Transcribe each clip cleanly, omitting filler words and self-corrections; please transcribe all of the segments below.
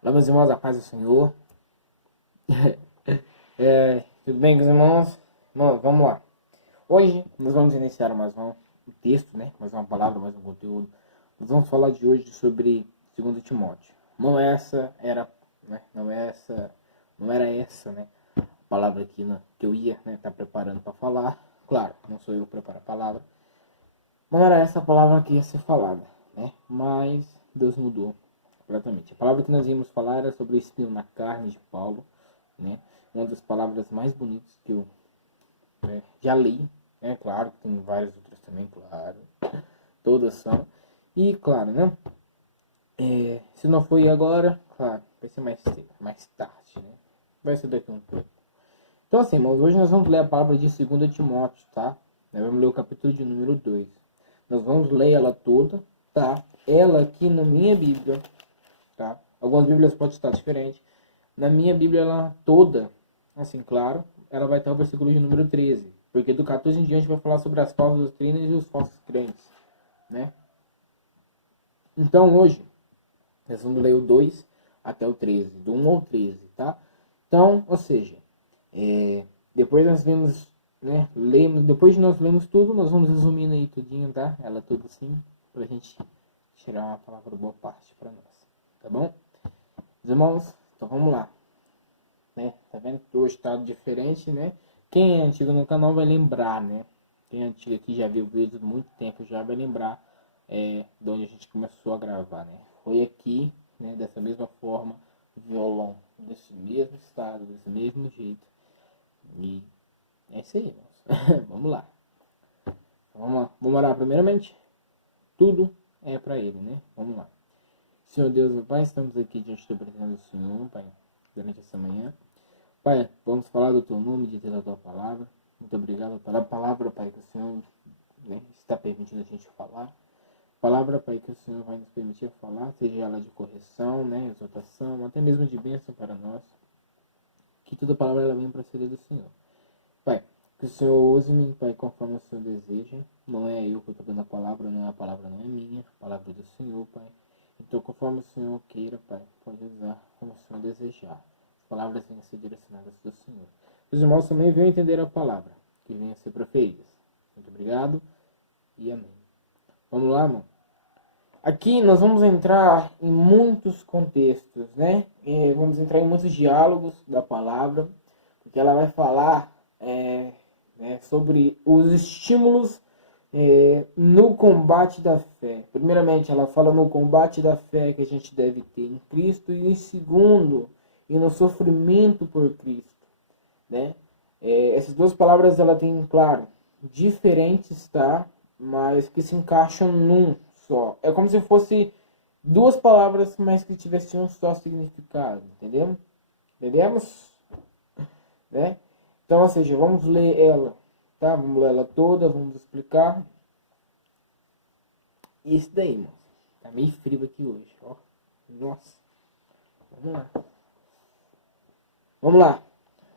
Olá, meus irmãos, a paz do Senhor. Tudo bem com os irmãos? Irmãos, vamos lá. Hoje nós vamos iniciar mais um texto, né? Mais uma palavra, mais um conteúdo. Nós vamos falar de hoje sobre 2 Timóteo. Não era essa, né? A palavra aqui, né, que eu ia, né, tá preparando para falar. Claro, não sou eu que preparo a palavra. Não era essa a palavra que ia ser falada, né? Mas Deus mudou completamente. A palavra que nós íamos falar era sobre o espinho na carne de Paulo, né? Uma das palavras mais bonitas que eu já li, né? Claro que tem várias outras também, claro. Todas são. E claro, né? Se não foi agora, claro, vai ser mais cedo, mais tarde, né? Vai ser daqui a um pouco. Então assim, irmãos, hoje nós vamos ler a palavra de 2 Timóteo, tá? Nós vamos ler o capítulo de número 2. Nós vamos ler ela toda, tá? Ela aqui na minha Bíblia, tá? Algumas Bíblias podem estar diferentes. Na minha Bíblia, ela toda, assim, claro, ela vai estar o versículo de número 13. Porque do 14 em diante vai falar sobre as falsas doutrinas e os falsos crentes, né? Então, hoje, nós vamos ler o 2 até o 13, do 1 ao 13, tá? Então, ou seja, depois nós vemos, né, depois de nós lemos tudo, nós vamos resumindo aí tudinho, tá? Ela tudo assim, pra gente tirar uma palavra boa parte pra nós, tá bom? Os irmãos, então vamos lá, né? Tá vendo que hoje tá diferente, né? Quem é antigo no canal vai lembrar, né? Quem é antigo aqui já viu vídeos há muito tempo, já vai lembrar de onde a gente começou a gravar, né? Foi aqui, né? Dessa mesma forma, violão, desse mesmo estado, desse mesmo jeito. E é isso aí, irmãos. Vamos lá. Vamos lá. Vamos orar primeiramente. Tudo é para Ele, né? Vamos lá. Senhor Deus, meu Pai, estamos aqui diante da presença do Senhor, Pai, durante essa manhã. Pai, vamos falar do Teu nome, dizer da Tua palavra. Muito obrigado pela palavra, Pai, que o Senhor, né, está permitindo a gente falar. Palavra, Pai, que o Senhor vai nos permitir falar, seja ela de correção, né, exortação, até mesmo de bênção para nós. Que toda palavra ela venha proceder do Senhor. Pai, que o Senhor use-me, Pai, conforme o Senhor deseja. Não é eu que estou dando a palavra, a palavra não é minha, a palavra é do Senhor, Pai. Então, conforme o Senhor queira, Pai, pode usar como o Senhor desejar. As palavras venham a ser direcionadas do Senhor. Os irmãos também venham entender a palavra, que venha a ser proferidas. Muito obrigado e amém. Vamos lá, irmão? Aqui nós vamos entrar em muitos contextos, né? Vamos entrar em muitos diálogos da palavra, porque ela vai falar né, sobre os estímulos no combate da fé. Primeiramente, ela fala no combate da fé que a gente deve ter em Cristo, e em segundo, e no sofrimento por Cristo, né? Essas duas palavras ela tem, claro, diferentes, tá? Mas que se encaixam num só. É como se fosse duas palavras, mas que tivessem um só significado, entendeu? Entendemos? Né? Então, ou seja, vamos ler ela, tá? Vamos ler ela toda, vamos explicar. E isso daí, mano. Tá meio frio aqui hoje, ó. Nossa. Vamos lá. Vamos lá.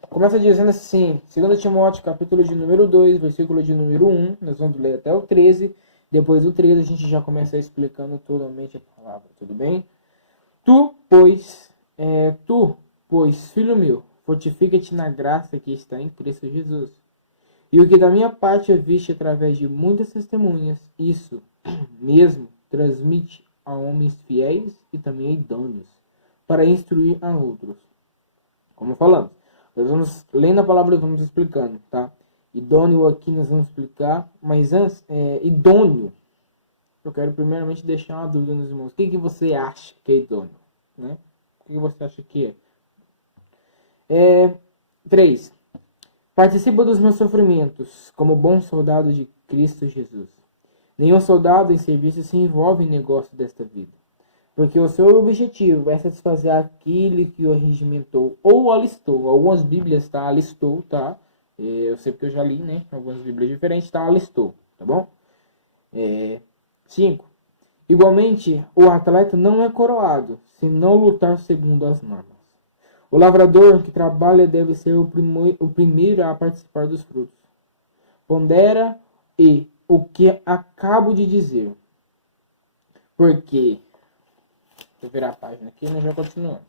Começa dizendo assim, 2 Timóteo, capítulo de número 2, versículo de número 1. Nós vamos ler até o 13. Depois do 13 a gente já começa explicando totalmente a palavra, tudo bem? Tu, pois, filho meu, fortifica-te na graça que está em Cristo Jesus. E o que da minha parte ouviste através de muitas testemunhas, isso mesmo transmite a homens fiéis e também a idôneos, para instruir a outros. Como falamos, nós vamos lendo a palavra e vamos explicando, tá? Idôneo aqui nós vamos explicar, mas antes, idôneo, eu quero primeiramente deixar uma dúvida nos irmãos. O que você acha que é idôneo? Né? O que você acha que é? 3. Participa dos meus sofrimentos, como bom soldado de Cristo Jesus. Nenhum soldado em serviço se envolve em negócio desta vida, porque o seu objetivo é satisfazer aquele que o regimentou ou alistou. Algumas bíblias tá alistou, tá? Eu sei porque eu já li, né? Algumas bíblias diferentes tá alistou, tá bom? 5. Igualmente, o atleta não é coroado, se não lutar segundo as normas. O lavrador que trabalha deve ser o primeiro a participar dos frutos. Pondera o que acabo de dizer. Porque, deixa eu virar a página aqui e nós já continuamos.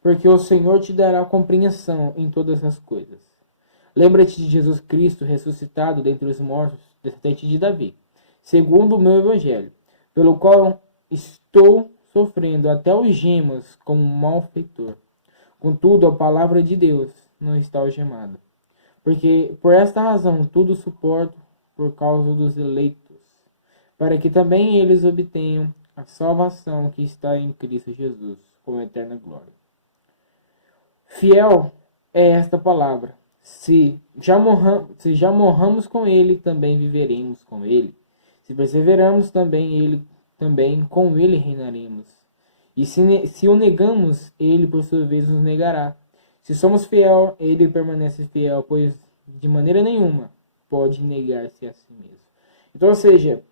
porque o Senhor te dará compreensão em todas as coisas. Lembra-te de Jesus Cristo ressuscitado dentre os mortos, descendente de Davi, segundo o meu evangelho, pelo qual estou sofrendo até os gemas como um malfeitor. Contudo, a palavra de Deus não está algemada. Porque por esta razão tudo suporto por causa dos eleitos, para que também eles obtenham a salvação que está em Cristo Jesus, com eterna glória. Fiel é esta palavra. Se já morramos com ele, também viveremos com ele. Se perseveramos, também com ele reinaremos. E se o negamos, ele por sua vez nos negará. Se somos fiel, ele permanece fiel, pois de maneira nenhuma pode negar-se a si mesmo. Então, ou seja,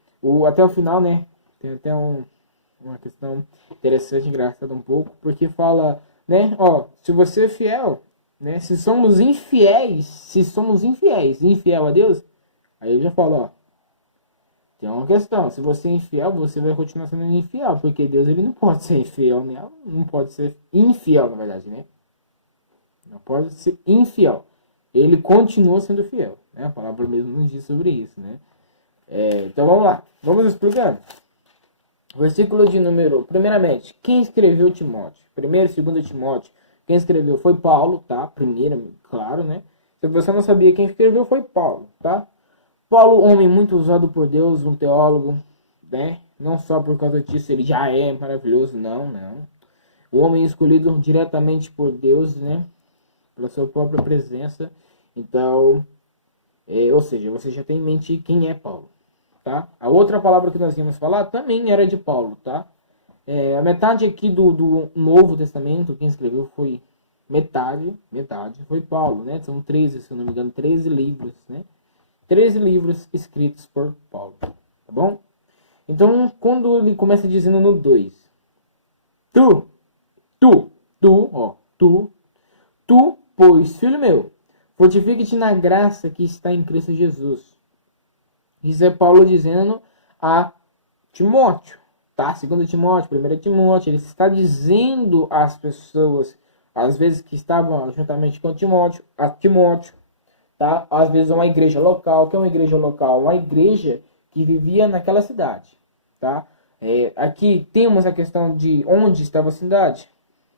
até o final, né, tem até uma questão interessante, engraçada um pouco, porque fala, né, se você é fiel, né, se somos infiéis, infiel a Deus, aí ele já fala, tem uma questão, se você é infiel, você vai continuar sendo infiel, porque Deus, ele não pode ser infiel, né? Não pode ser infiel, na verdade, né? Não pode ser infiel. Ele continua sendo fiel, né? A palavra mesmo nos diz sobre isso, né? Então vamos lá, vamos explicando. Versículo de número, primeiramente, quem escreveu Timóteo? Primeiro, segundo Timóteo, quem escreveu foi Paulo, tá? Primeiro, claro, né? Se você não sabia quem escreveu, foi Paulo, tá? Paulo, homem muito usado por Deus, um teólogo, né? Não só por causa disso ele já é maravilhoso, não. O homem escolhido diretamente por Deus, né? Pela sua própria presença. Então, ou seja, você já tem em mente quem é Paulo, tá? A outra palavra que nós íamos falar também era de Paulo, tá? A metade aqui do Novo Testamento, quem escreveu foi metade foi Paulo, né? São 13, se eu não me engano, 13 livros, né? 13 livros escritos por Paulo, tá bom? Então, quando ele começa dizendo no 2, tu, pois, filho meu, fortifique-te na graça que está em Cristo Jesus. Isso é Paulo dizendo a Timóteo, tá? 2 Timóteo, 1 Timóteo, ele está dizendo às pessoas, às vezes que estavam juntamente com Timóteo, a Timóteo, tá? Às vezes uma igreja local. Que é uma igreja local? Uma igreja que vivia naquela cidade, tá? Aqui temos a questão de onde estava a cidade.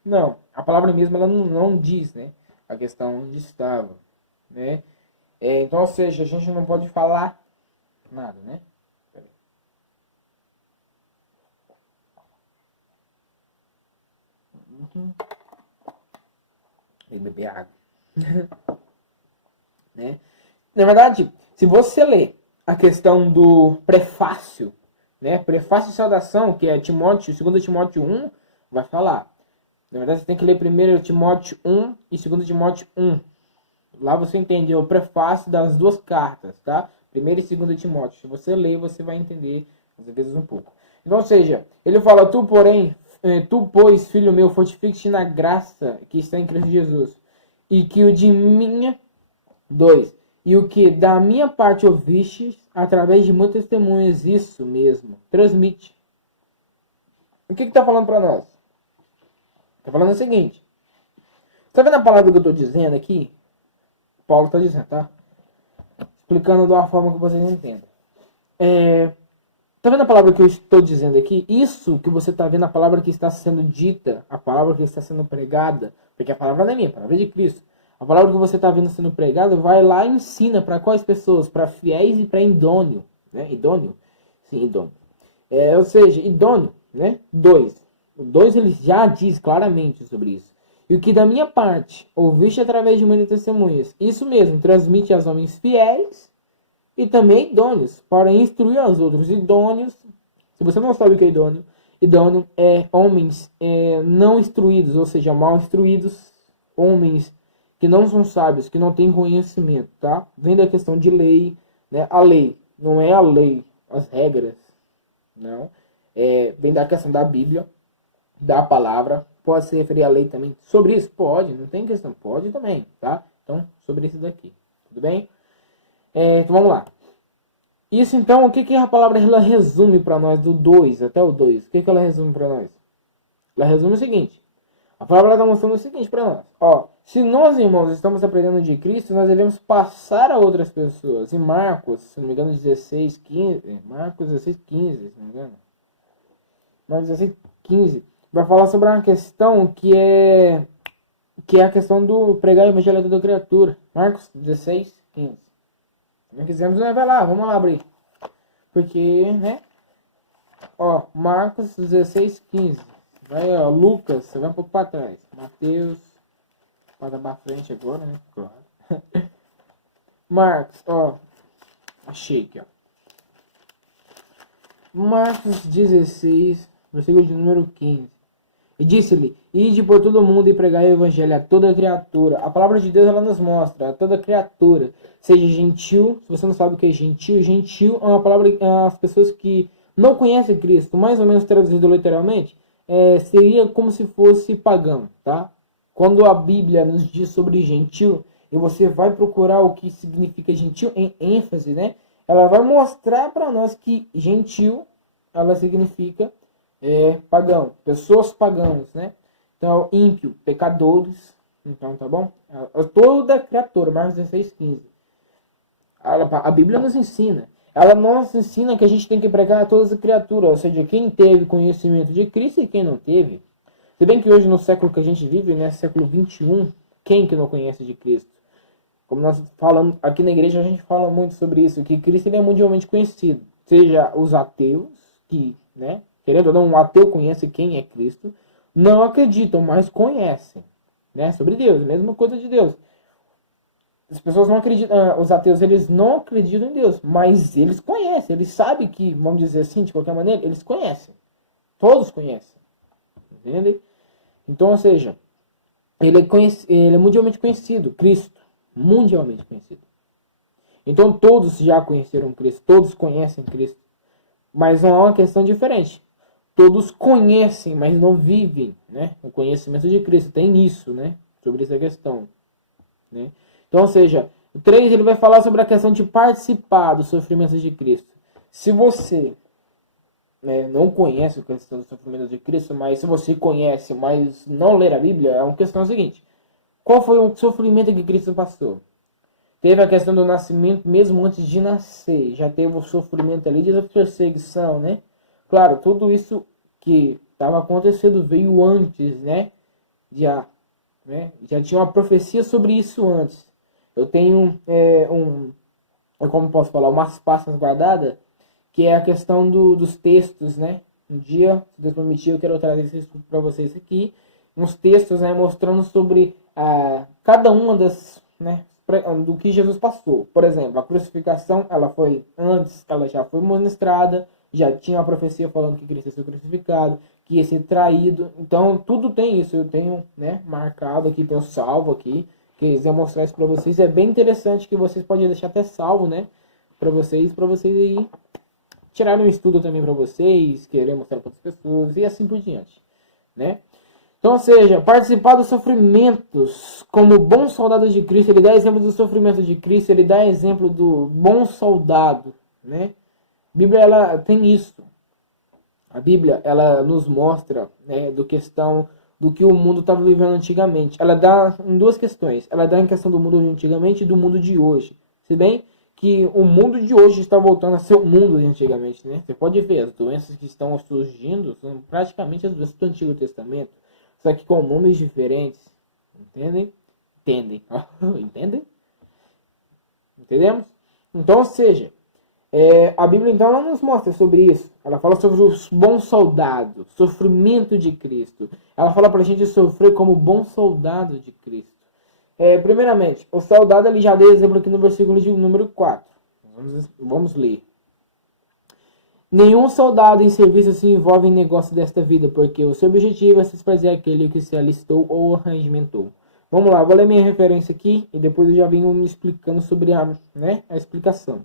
Não, a palavra mesmo ela não diz, né? A questão onde estava, né? Então, ou seja, a gente não pode falar nada, né? E beber água. Né? Na verdade, se você ler a questão do prefácio, né? Prefácio e saudação, que é Timóteo, 2 Timóteo 1, vai falar. Na verdade, você tem que ler 1 Timóteo 1 e 2 Timóteo 1. Lá você entende o prefácio das duas cartas, tá? 1 e 2 Timóteo. Se você ler, você vai entender, às vezes, um pouco. Então, ou seja, ele fala, tu, pois, filho meu, fortifique-te na graça que está em Cristo Jesus. E que o de minha... 2. E o que da minha parte ouviste, através de muitas testemunhas, isso mesmo, transmite. O que está falando para nós? Está falando o seguinte. Está vendo a palavra que eu estou dizendo aqui? Paulo está dizendo, tá? Explicando de uma forma que vocês entendam. Está vendo a palavra que eu estou dizendo aqui? Isso que você está vendo, a palavra que está sendo dita, a palavra que está sendo pregada, porque a palavra não é minha, a palavra é de Cristo. A palavra que você está vendo sendo pregada, vai lá e ensina para quais pessoas? Para fiéis e para idôneo. Né? Idôneo? Sim, idôneo. Ou seja, idôneo, né? 2. O 2 ele já diz claramente sobre isso. E o que da minha parte ouviste através de muitas testemunhas, isso mesmo, transmite aos homens fiéis e também idôneos, para instruir aos outros. Idôneos, se você não sabe o que é idôneo, idôneo é homens não instruídos, ou seja, mal instruídos, homens que não são sábios, que não têm conhecimento, tá? Vem da questão de lei, né? A lei, não é a lei, as regras, não. Vem da questão da Bíblia, da palavra, pode se referir à lei também. Sobre isso? Pode, não tem questão, pode também, tá? Então, sobre isso daqui, tudo bem? Então, vamos lá. Isso, então, o que a palavra ela resume para nós, do 2 até o 2? O que ela resume para nós? Ela resume o seguinte. A palavra está mostrando o seguinte para nós. Ó, se nós, irmãos, estamos aprendendo de Cristo, nós devemos passar a outras pessoas. Em Marcos, se não me engano, 16, 15. Marcos 16, 15, se não me engano. Marcos 16, 15. Vai falar sobre uma questão que é a questão do pregar o evangelho a toda criatura. Marcos 16, 15. Se não quisermos, nós vai lá, vamos lá abrir. Porque, né? Ó, Marcos 16, 15. Vai, ó, Lucas, você vai um pouco para trás. Mateus, passa para frente agora, né? Claro. Marcos, ó. Achei aqui, ó. Marcos 16, versículo de número 15. E disse-lhe, ide por todo mundo e pregai o evangelho a toda criatura. A palavra de Deus, ela nos mostra, a toda criatura. Seja gentil, se você não sabe o que é gentil, gentil é uma palavra, as pessoas que não conhecem Cristo, mais ou menos traduzido literalmente, seria como se fosse pagão, tá? Quando a Bíblia nos diz sobre gentil, e você vai procurar o que significa gentil em ênfase, né? Ela vai mostrar para nós que gentil, ela significa pagão, pessoas pagãos, né? Então, ímpio, pecadores, então, tá bom? Toda criatura, Marcos 16, 15. A Bíblia nos ensina. Ela nos ensina que a gente tem que pregar a todas as criaturas, ou seja, quem teve conhecimento de Cristo e quem não teve. Se bem que hoje, no século que a gente vive, né, século 21, quem que não conhece de Cristo? Como nós falamos aqui na igreja, a gente fala muito sobre isso, que Cristo ele é mundialmente conhecido. Seja os ateus, que, né, querendo ou não, um ateu conhece quem é Cristo, não acreditam, mas conhecem, né, sobre Deus, mesma coisa de Deus. As pessoas não acreditam, os ateus eles não acreditam em Deus, mas eles conhecem, eles sabem que, vamos dizer assim, de qualquer maneira, eles conhecem. Todos conhecem. Entende? Então, ou seja, ele é mundialmente conhecido, Cristo, mundialmente conhecido. Então todos já conheceram Cristo, todos conhecem Cristo. Mas não é uma questão diferente. Todos conhecem, mas não vivem, né? O conhecimento de Cristo tem isso, né? Sobre essa questão, né? Então, ou seja, o 3 ele vai falar sobre a questão de participar dos sofrimentos de Cristo. Se você, né, não conhece a questão dos sofrimentos de Cristo, mas se você conhece, mas não ler a Bíblia, é uma questão seguinte. Qual foi o sofrimento que Cristo passou? Teve a questão do nascimento mesmo antes de nascer. Já teve o sofrimento ali de perseguição, né? Claro, tudo isso que estava acontecendo veio antes, né? Já tinha uma profecia sobre isso antes. Eu tenho como posso falar, umas pastas guardadas, que é a questão dos textos, né? Um dia, se Deus permitir, eu quero trazer isso para vocês aqui. Uns textos, né, mostrando sobre cada uma das, né, do que Jesus passou. Por exemplo, a crucificação, ela foi antes, ela já foi ministrada, já tinha a profecia falando que Cristo ia ser crucificado, que ia ser traído. Então, tudo tem isso. Eu tenho, né, marcado aqui, tenho salvo aqui, que quiser mostrar isso para vocês. É bem interessante que vocês podem deixar até salvo, né, para vocês aí tirarem um estudo também para vocês, querer mostrar para outras pessoas e assim por diante, né? Então, ou seja, participar dos sofrimentos como bom soldado de Cristo, ele dá exemplo do sofrimento de Cristo, ele dá exemplo do bom soldado, né? A Bíblia, ela tem isso. A Bíblia, ela nos mostra, né, do que o mundo estava vivendo antigamente. Ela dá em duas questões. Ela dá em questão do mundo de antigamente e do mundo de hoje. Se bem que o mundo de hoje está voltando a ser o mundo de antigamente, né? Você pode ver, as doenças que estão surgindo são praticamente as doenças do Antigo Testamento, só que com nomes diferentes. Entendem? Entendem? Entendemos? Então, ou seja, a Bíblia então ela nos mostra sobre isso. Ela fala sobre os bons soldados, sofrimento de Cristo. Ela fala para a gente sofrer como bom soldado de Cristo. Primeiramente, o soldado ele já deu exemplo aqui no versículo de número 4. Vamos ler. Nenhum soldado em serviço se envolve em negócio desta vida, porque o seu objetivo é satisfazer aquele que se alistou ou regimentou. Vamos lá, vou ler minha referência aqui e depois eu já venho me explicando sobre a explicação.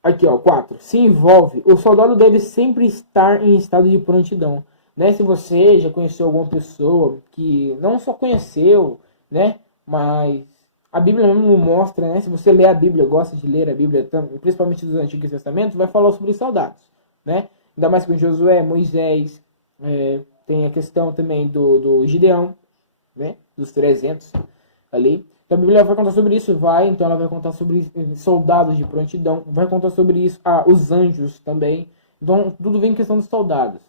Aqui, ó, 4. Se envolve. O soldado deve sempre estar em estado de prontidão. Né? Se você já conheceu alguma pessoa que não só conheceu, né, mas a Bíblia mesmo mostra, né, se você lê a Bíblia, gosta de ler a Bíblia, principalmente dos Antigos Testamentos, vai falar sobre soldados, né? Ainda mais com Josué, Moisés, Tem a questão também do Gideão, né? Dos 300 ali. Então a Bíblia vai contar sobre isso, então ela vai contar sobre soldados de prontidão, vai contar sobre isso, os anjos também. Então tudo vem em questão dos soldados.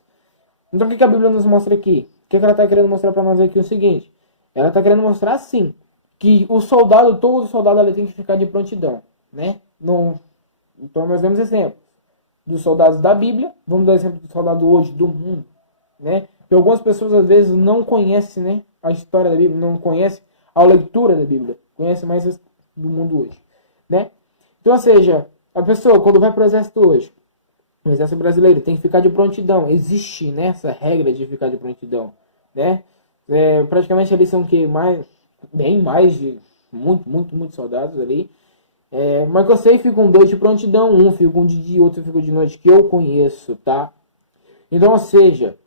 Então o que a Bíblia nos mostra aqui? O que ela está querendo mostrar para nós aqui é o seguinte. Ela está querendo mostrar, sim, que o soldado, todo soldado ali tem que ficar de prontidão, né? Então nós vemos exemplos dos soldados da Bíblia, vamos dar exemplo do soldado hoje do mundo, né? Que algumas pessoas às vezes não conhecem, né, a história da Bíblia, não conhecem a leitura da Bíblia, conhecem mais do mundo hoje, né? Então, ou seja, a pessoa quando vai para o exército hoje, o exército brasileiro tem que ficar de prontidão, existe, né, essa regra de ficar de prontidão, né? Praticamente ali são que bem mais de muitos soldados ali. Mas eu sei, ficam 2 de prontidão, um fica de dia, outro fica de noite, que eu conheço, tá? Então, ou seja,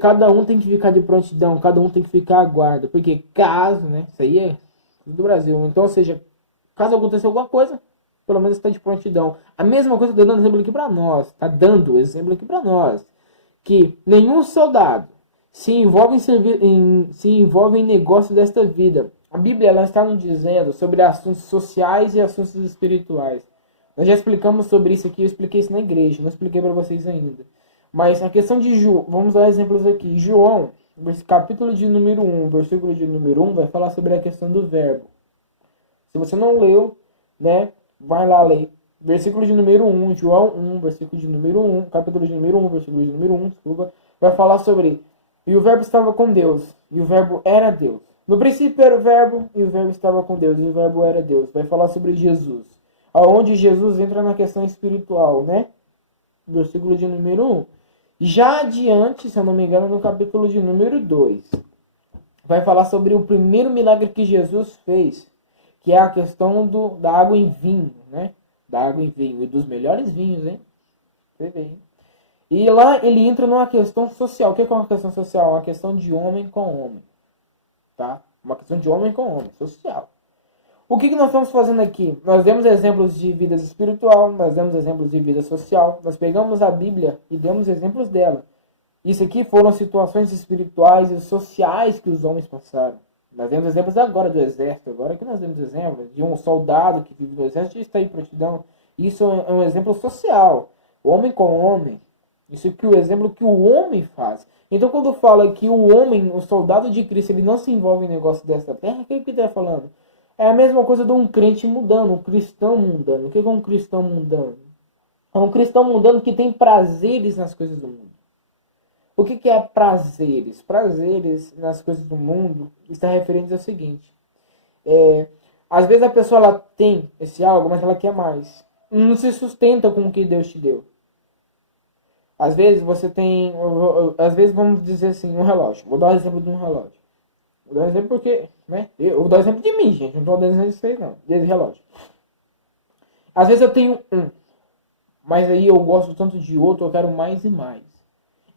cada um tem que ficar de prontidão, cada um tem que ficar à guarda, porque caso, né, isso aí é do Brasil, então, ou seja, caso aconteça alguma coisa, pelo menos está de prontidão. A mesma coisa está dando exemplo aqui para nós, que nenhum soldado se envolve em negócio desta vida. A Bíblia ela está nos dizendo sobre assuntos sociais e assuntos espirituais. Nós já explicamos sobre isso aqui, eu expliquei isso na igreja, não expliquei para vocês ainda. Mas a questão de João, vamos dar exemplos aqui. João, capítulo de número 1, versículo de número 1, vai falar sobre a questão do verbo. Se você não leu, né, vai lá ler. Versículo de número 1, João 1, versículo de número 1, capítulo de número 1, versículo de número 1, desculpa, vai falar sobre: e o verbo estava com Deus, e o verbo era Deus. No princípio era o verbo, e o verbo estava com Deus, e o verbo era Deus. Vai falar sobre Jesus. Aonde Jesus entra na questão espiritual, né? Versículo de número 1. Já adiante, se eu não me engano, no capítulo de número 2, vai falar sobre o primeiro milagre que Jesus fez, que é a questão da água em vinho, né? Da água em vinho, e dos melhores vinhos, hein? Você vê, hein? E lá ele entra numa questão social. O que é uma questão social? Uma questão de homem com homem. Tá? Uma questão de homem com homem, social. O que nós estamos fazendo aqui? Nós demos exemplos de vida espiritual, nós demos exemplos de vida social, nós pegamos a Bíblia e demos exemplos dela. Isso aqui foram situações espirituais e sociais que os homens passaram. Nós demos exemplos agora do exército, agora que nós demos exemplos de um soldado que vive no exército e está em prontidão. Isso é um exemplo social, homem com homem. Isso é o exemplo que o homem faz. Então, quando fala que o homem, o soldado de Cristo, ele não se envolve em negócio desta terra, o que ele está falando? É a mesma coisa de um crente mundano, um cristão mundano. O que é um cristão mundano? É um cristão mundano que tem prazeres nas coisas do mundo. O que é prazeres? Prazeres nas coisas do mundo está referente ao seguinte. Às vezes a pessoa ela tem esse algo, mas ela quer mais. Não se sustenta com o que Deus te deu. Às vezes você tem... Às vezes vamos dizer assim, um relógio. Vou dar um exemplo de um relógio. Vou dar um exemplo porque... né? Eu vou dar um exemplo de mim, gente. Não estou dando exemplo de vocês, não. Desse relógio. Às vezes eu tenho um. Mas aí eu gosto tanto de outro, eu quero mais e mais.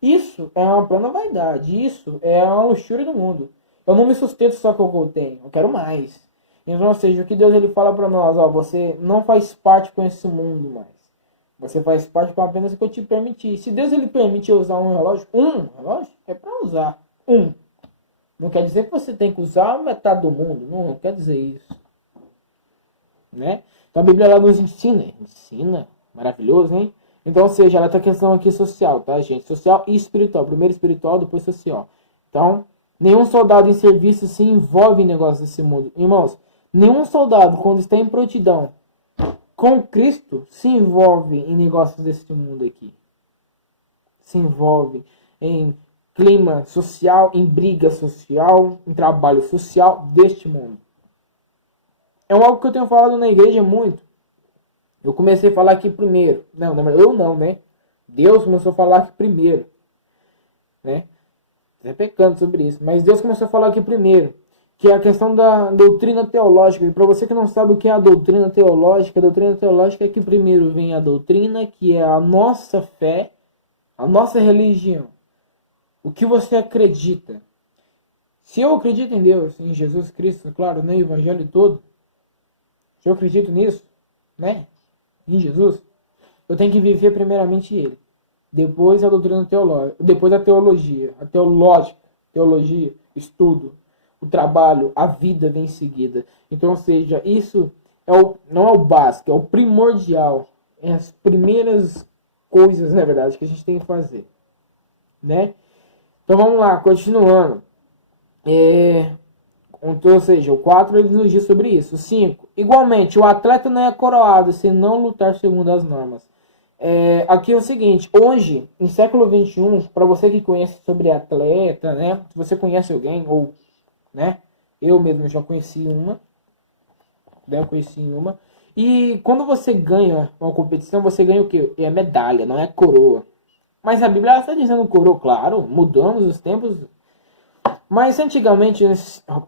Isso é uma plena vaidade. Isso é uma luxúria do mundo. Eu não me sustento só com o que eu tenho. Eu quero mais. Então, ou seja, o que Deus ele fala para nós, ó, você não faz parte com esse mundo mais. Você faz parte com apenas o que eu te permiti. Se Deus ele permite eu usar um relógio, é para usar. Não quer dizer que você tem que usar metade do mundo. Não quer dizer isso. Né? Então a Bíblia ela nos ensina. Maravilhoso, hein? Então, ou seja, ela tá questão aqui social, tá, gente? Social e espiritual. Primeiro espiritual, depois social. Então, nenhum soldado em serviço se envolve em negócios desse mundo. Irmãos, nenhum soldado, quando está em prontidão com Cristo, se envolve em negócios desse mundo aqui. Se envolve em clima social, em briga social, em trabalho social deste mundo. É algo que eu tenho falado na igreja muito. Eu comecei a falar aqui primeiro. Eu não, né? Deus começou a falar aqui primeiro. Né? Estou pecando sobre isso. Mas Deus começou a falar aqui primeiro. Que é a questão da doutrina teológica. E para você que não sabe o que é a doutrina teológica é que primeiro vem a doutrina, que é a nossa fé, a nossa religião. O que você acredita. Se eu acredito em Deus, em Jesus Cristo, claro, no Evangelho todo, se eu acredito nisso, né? Em Jesus, eu tenho que viver primeiramente Ele. depois a doutrina teológica, depois a teologia, teologia, estudo, o trabalho, a vida vem em seguida. Então, ou seja, isso não é o básico, é o primordial, é as primeiras coisas, na verdade, que a gente tem que fazer, né? Então vamos lá, continuando. Então, ou seja, o 4 ele nos diz sobre isso. 5. Igualmente, o atleta não é coroado se não lutar segundo as normas. Aqui é o seguinte, hoje, em século XXI, para você que conhece sobre atleta, né? Se você conhece alguém, ou, né? Eu mesmo já conheci uma, né? Eu conheci uma. E quando você ganha uma competição, você ganha o quê? É medalha, não é coroa. Mas a Bíblia está dizendo coroa, claro, mudamos os tempos. Mas antigamente,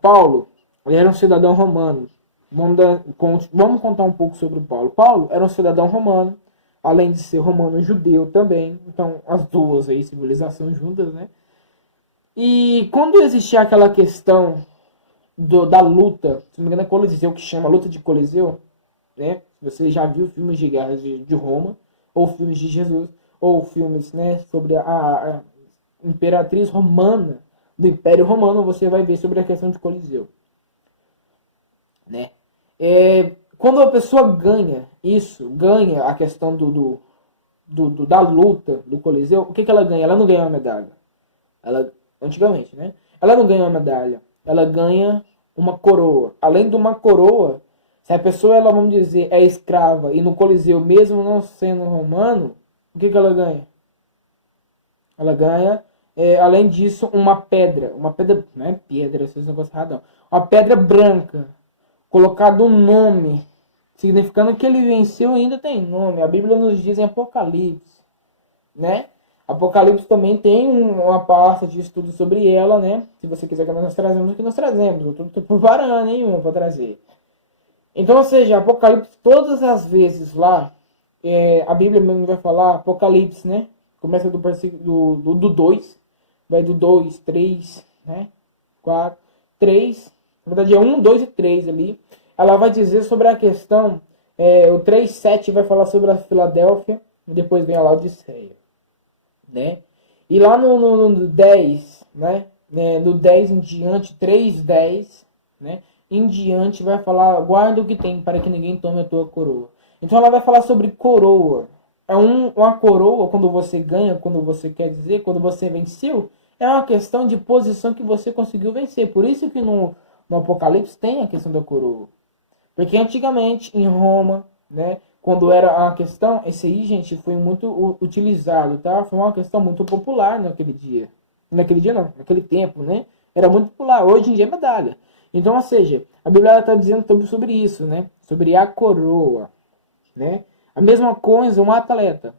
Paulo, ele era um cidadão romano. Vamos contar um pouco sobre Paulo. Paulo era um cidadão romano, além de ser romano judeu também. Então, as duas aí, civilizações juntas, né? E quando existia aquela questão da luta, se não me engano é Coliseu, que chama luta de Coliseu, né? Você já viu filmes de guerra de Roma, ou filmes de Jesus, ou filmes, né, sobre a imperatriz romana, do Império Romano, você vai ver sobre a questão de Coliseu, né? Quando a pessoa ganha a questão da luta do Coliseu, o que ela ganha? Ela não ganha uma medalha. Antigamente, né? Ela não ganha uma medalha. Ela ganha uma coroa. Além de uma coroa, se a pessoa, vamos dizer, é escrava e no Coliseu, mesmo não sendo romano, o que ela ganha? Ela ganha, além disso, uma pedra, não é pedra, vocês não gostam errado, não. Uma pedra branca, colocado um nome, significando que ele venceu e ainda tem nome. A Bíblia nos diz em Apocalipse, né? Apocalipse também tem uma pasta de estudo sobre ela, né? Se você quiser que nós trazemos, o que nós trazemos. Eu estou preparando nenhuma para trazer. Então, ou seja, Apocalipse, todas as vezes lá, a Bíblia mesmo vai falar Apocalipse, né? Começa do versículo do 2, vai do 2, 3, né? 4, 3, na verdade é 1, 2 e 3 ali. Ela vai dizer sobre a questão, o 3, 7 vai falar sobre a Filadélfia, e depois vem a Laodiceia, né? E lá no 10, né? Do 10 em diante, 3, 10, né? Em diante vai falar, guarda o que tem para que ninguém tome a tua coroa. Então ela vai falar sobre coroa. Uma coroa, quando você ganha, quando você quer dizer, quando você venceu, é uma questão de posição que você conseguiu vencer. Por isso que no Apocalipse tem a questão da coroa. Porque antigamente, em Roma, né, quando era a questão, esse aí, gente, foi muito utilizado, tá? Foi uma questão muito popular naquele dia. Naquele dia não, naquele tempo, né? Era muito popular. Hoje em dia é medalha. Então, ou seja, a Bíblia está dizendo sobre isso, né? Sobre a coroa, né? A mesma coisa, um atleta.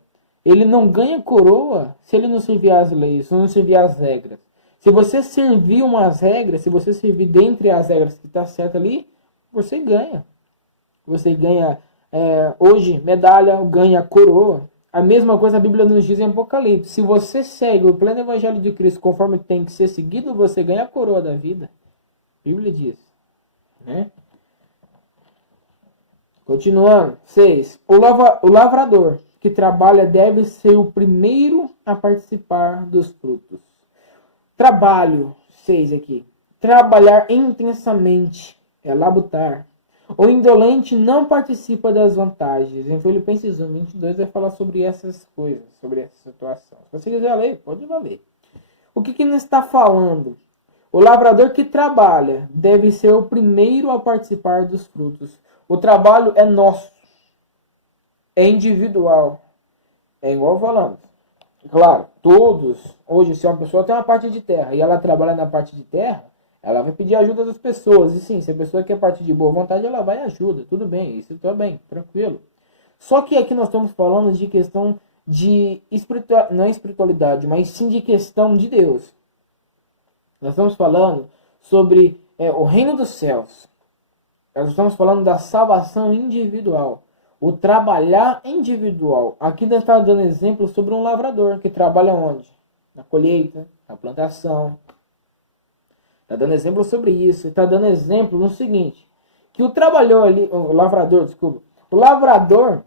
Ele não ganha coroa se ele não servir as leis, se não servir as regras. Se você servir umas regras, se você servir dentre as regras que está certo ali, você ganha. Você ganha hoje medalha, ganha coroa. A mesma coisa a Bíblia nos diz em Apocalipse. Se você segue o pleno evangelho de Cristo conforme tem que ser seguido, você ganha a coroa da vida. A Bíblia diz, né? Continuando. 6. O lavrador que trabalha deve ser o primeiro a participar dos frutos. Trabalho. 6 aqui. Trabalhar intensamente é labutar. O indolente não participa das vantagens. Em Filipenses 1, 22 vai falar sobre essas coisas, sobre essa situação. Se você quiser ler, pode ler. O que ele está falando? O lavrador que trabalha deve ser o primeiro a participar dos frutos. O trabalho é nosso. É individual. É igual falamos. Claro, todos. Hoje, se uma pessoa tem uma parte de terra e ela trabalha na parte de terra, ela vai pedir ajuda das pessoas. E sim, se a pessoa quer parte de boa vontade, ela vai e ajuda. Tudo bem, isso está bem, tranquilo. Só que aqui nós estamos falando de questão de não espiritualidade, mas sim de questão de Deus. Nós estamos falando sobre o reino dos céus. Nós estamos falando da salvação individual. O trabalhar individual. Aqui nós estamos dando exemplo sobre um lavrador que trabalha onde? Na colheita, na plantação. Está dando exemplo sobre isso. Está dando exemplo no seguinte. Que o lavrador,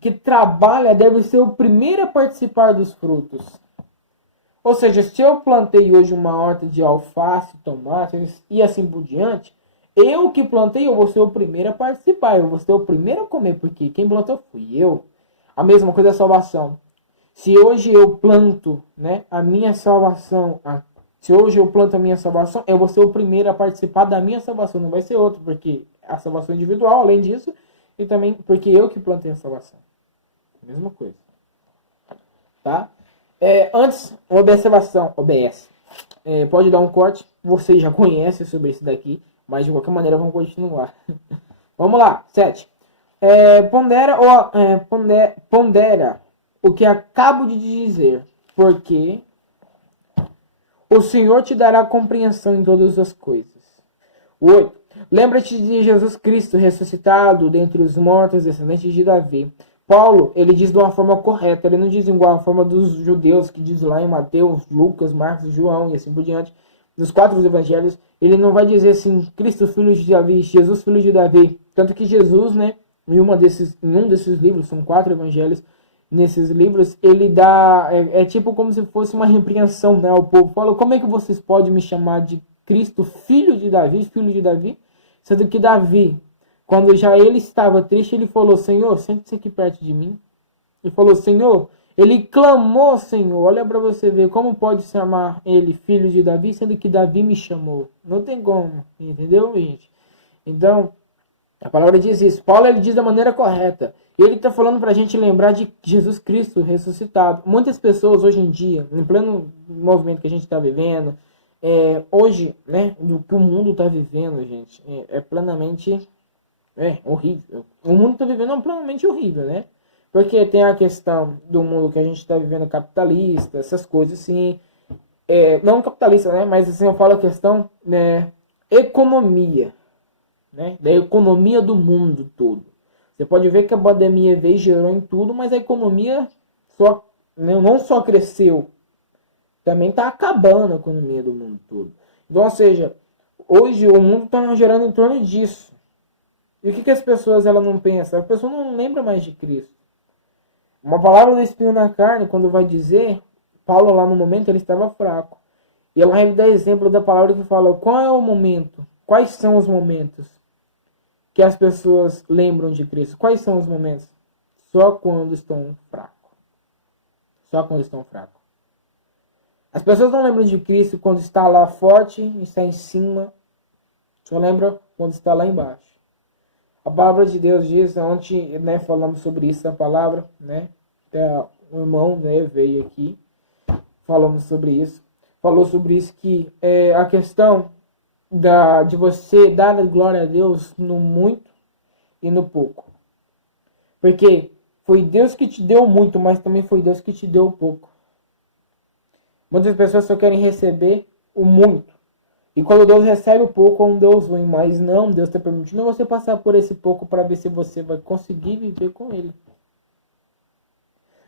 que trabalha deve ser o primeiro a participar dos frutos. Ou seja, se eu plantei hoje uma horta de alface, tomates e assim por diante, eu que plantei, eu vou ser o primeiro a participar, eu vou ser o primeiro a comer, porque quem plantou fui eu. A mesma coisa é a salvação. Se hoje eu planto, né, a minha salvação, se hoje eu planto a minha salvação, eu vou ser o primeiro a participar da minha salvação, não vai ser outro, porque a salvação é individual, além disso, e também porque eu que plantei a salvação. Mesma coisa. Tá? Antes, uma observação, OBS. Pode dar um corte, vocês já conhecem sobre isso daqui, mas de qualquer maneira vamos continuar. Vamos lá, 7. Pondera o que acabo de dizer, porque o Senhor te dará compreensão em todas as coisas. 8. Lembra-te de Jesus Cristo ressuscitado dentre os mortos, descendente de Davi. Paulo, ele diz de uma forma correta, ele não diz igual a forma dos judeus, que diz lá em Mateus, Lucas, Marcos, João e assim por diante, nos 4 evangelhos, ele não vai dizer assim, Cristo filho de Davi, Jesus filho de Davi. Tanto que Jesus, né, em um desses livros, são 4 evangelhos, nesses livros, ele dá, tipo como se fosse uma repreensão, né, ao povo. Fala, como é que vocês podem me chamar de Cristo filho de Davi, sendo que Davi, quando já ele estava triste, ele falou, Senhor, sente-se aqui perto de mim. Ele falou, Senhor, ele clamou, Senhor. Olha para você ver como pode chamar ele filho de Davi, sendo que Davi me chamou. Não tem como, entendeu, gente? Então, a palavra diz isso. Paulo, ele diz da maneira correta. Ele está falando para a gente lembrar de Jesus Cristo ressuscitado. Muitas pessoas hoje em dia, em pleno movimento que a gente está vivendo, hoje, né, do que o mundo está vivendo, gente, é plenamente... horrível. O mundo está vivendo plenamente horrível, né? Porque tem a questão do mundo que a gente está vivendo capitalista, essas coisas assim. Não capitalista, né? Mas assim, eu falo a questão, né, economia, né? Da economia do mundo todo. Você pode ver que a pandemia veio e gerou em tudo, mas a economia não só cresceu, também está acabando a economia do mundo todo. Então, ou seja, hoje o mundo está gerando em torno disso. E o que as pessoas não pensam? A pessoa não lembra mais de Cristo. Uma palavra do espinho na carne, quando vai dizer, Paulo lá no momento ele estava fraco. E ela vai dar exemplo da palavra que fala, qual é o momento? Quais são os momentos que as pessoas lembram de Cristo? Quais são os momentos? Só quando estão fracos. Só quando estão fracos. As pessoas não lembram de Cristo quando está lá forte, está em cima. Só lembram quando está lá embaixo. A palavra de Deus diz, ontem, né, falamos sobre isso, a palavra, né, até o irmão, né, veio aqui, falamos sobre isso, falou sobre isso, que a questão de você dar a glória a Deus no muito e no pouco. Porque foi Deus que te deu muito, mas também foi Deus que te deu pouco. Muitas pessoas só querem receber o muito. E quando Deus recebe o pouco, é um Deus ruim. Mas não, Deus está permitindo você passar por esse pouco para ver se você vai conseguir viver com ele.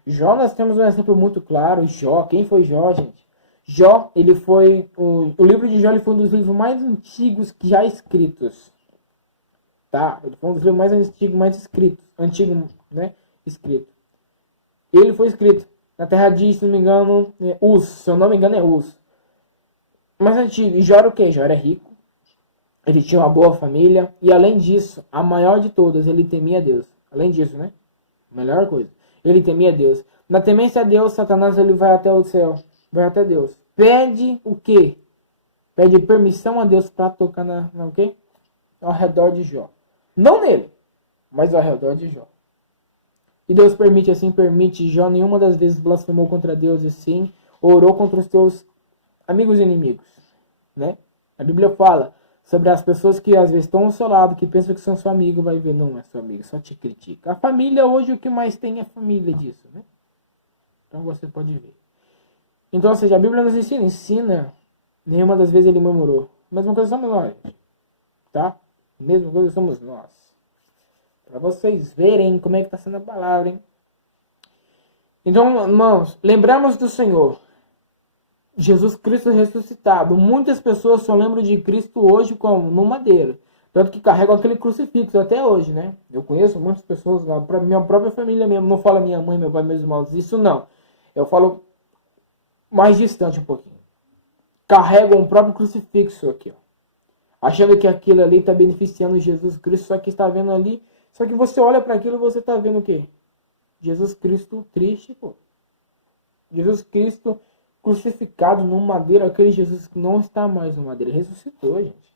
Jó, nós temos um exemplo muito claro. Jó, quem foi Jó, gente? Jó, ele foi... O livro de Jó ele foi um dos livros mais antigos que já escritos. Tá? Ele foi um dos livros mais antigos, Antigo, né? Escrito. Ele foi escrito na terra de, se não me engano, Uz. Se eu não me engano, é Uz. Mas antigo, e Jó era o quê? Jó era rico, ele tinha uma boa família, e além disso, a maior de todas, ele temia Deus. Além disso, né? Melhor coisa. Ele temia Deus. Na temência a Deus, Satanás ele vai até o céu, vai até Deus. Pede o quê? Pede permissão a Deus para tocar o quê? Ao redor de Jó. Não nele, mas ao redor de Jó. E Deus permite. Jó nenhuma das vezes blasfemou contra Deus, e sim orou contra os seus amigos e inimigos, né? A Bíblia fala sobre as pessoas que às vezes estão ao seu lado, que pensam que são seu amigo, vai ver, não é seu amigo, só te critica. A família hoje, o que mais tem é família disso, né? Então você pode ver. Então, ou seja, a Bíblia nos ensina, nenhuma das vezes ele murmurou. Mesma coisa somos nós, tá? Mesma coisa somos nós. Para vocês verem como é que está sendo a palavra, hein? Então, irmãos, lembramos do Senhor. Jesus Cristo ressuscitado. Muitas pessoas só lembram de Cristo hoje como no madeiro. Tanto que carregam aquele crucifixo até hoje, né? Eu conheço muitas pessoas, pra minha própria família mesmo, não falo minha mãe, meu pai, meus irmãos, isso não. Eu falo mais distante um pouquinho. Carregam o próprio crucifixo aqui, ó. Achando que aquilo ali está beneficiando Jesus Cristo, só que está vendo ali. Só que você olha para aquilo e você está vendo o quê? Jesus Cristo triste, pô. Jesus Cristo crucificado no madeiro, aquele Jesus que não está mais no madeiro, ressuscitou, gente.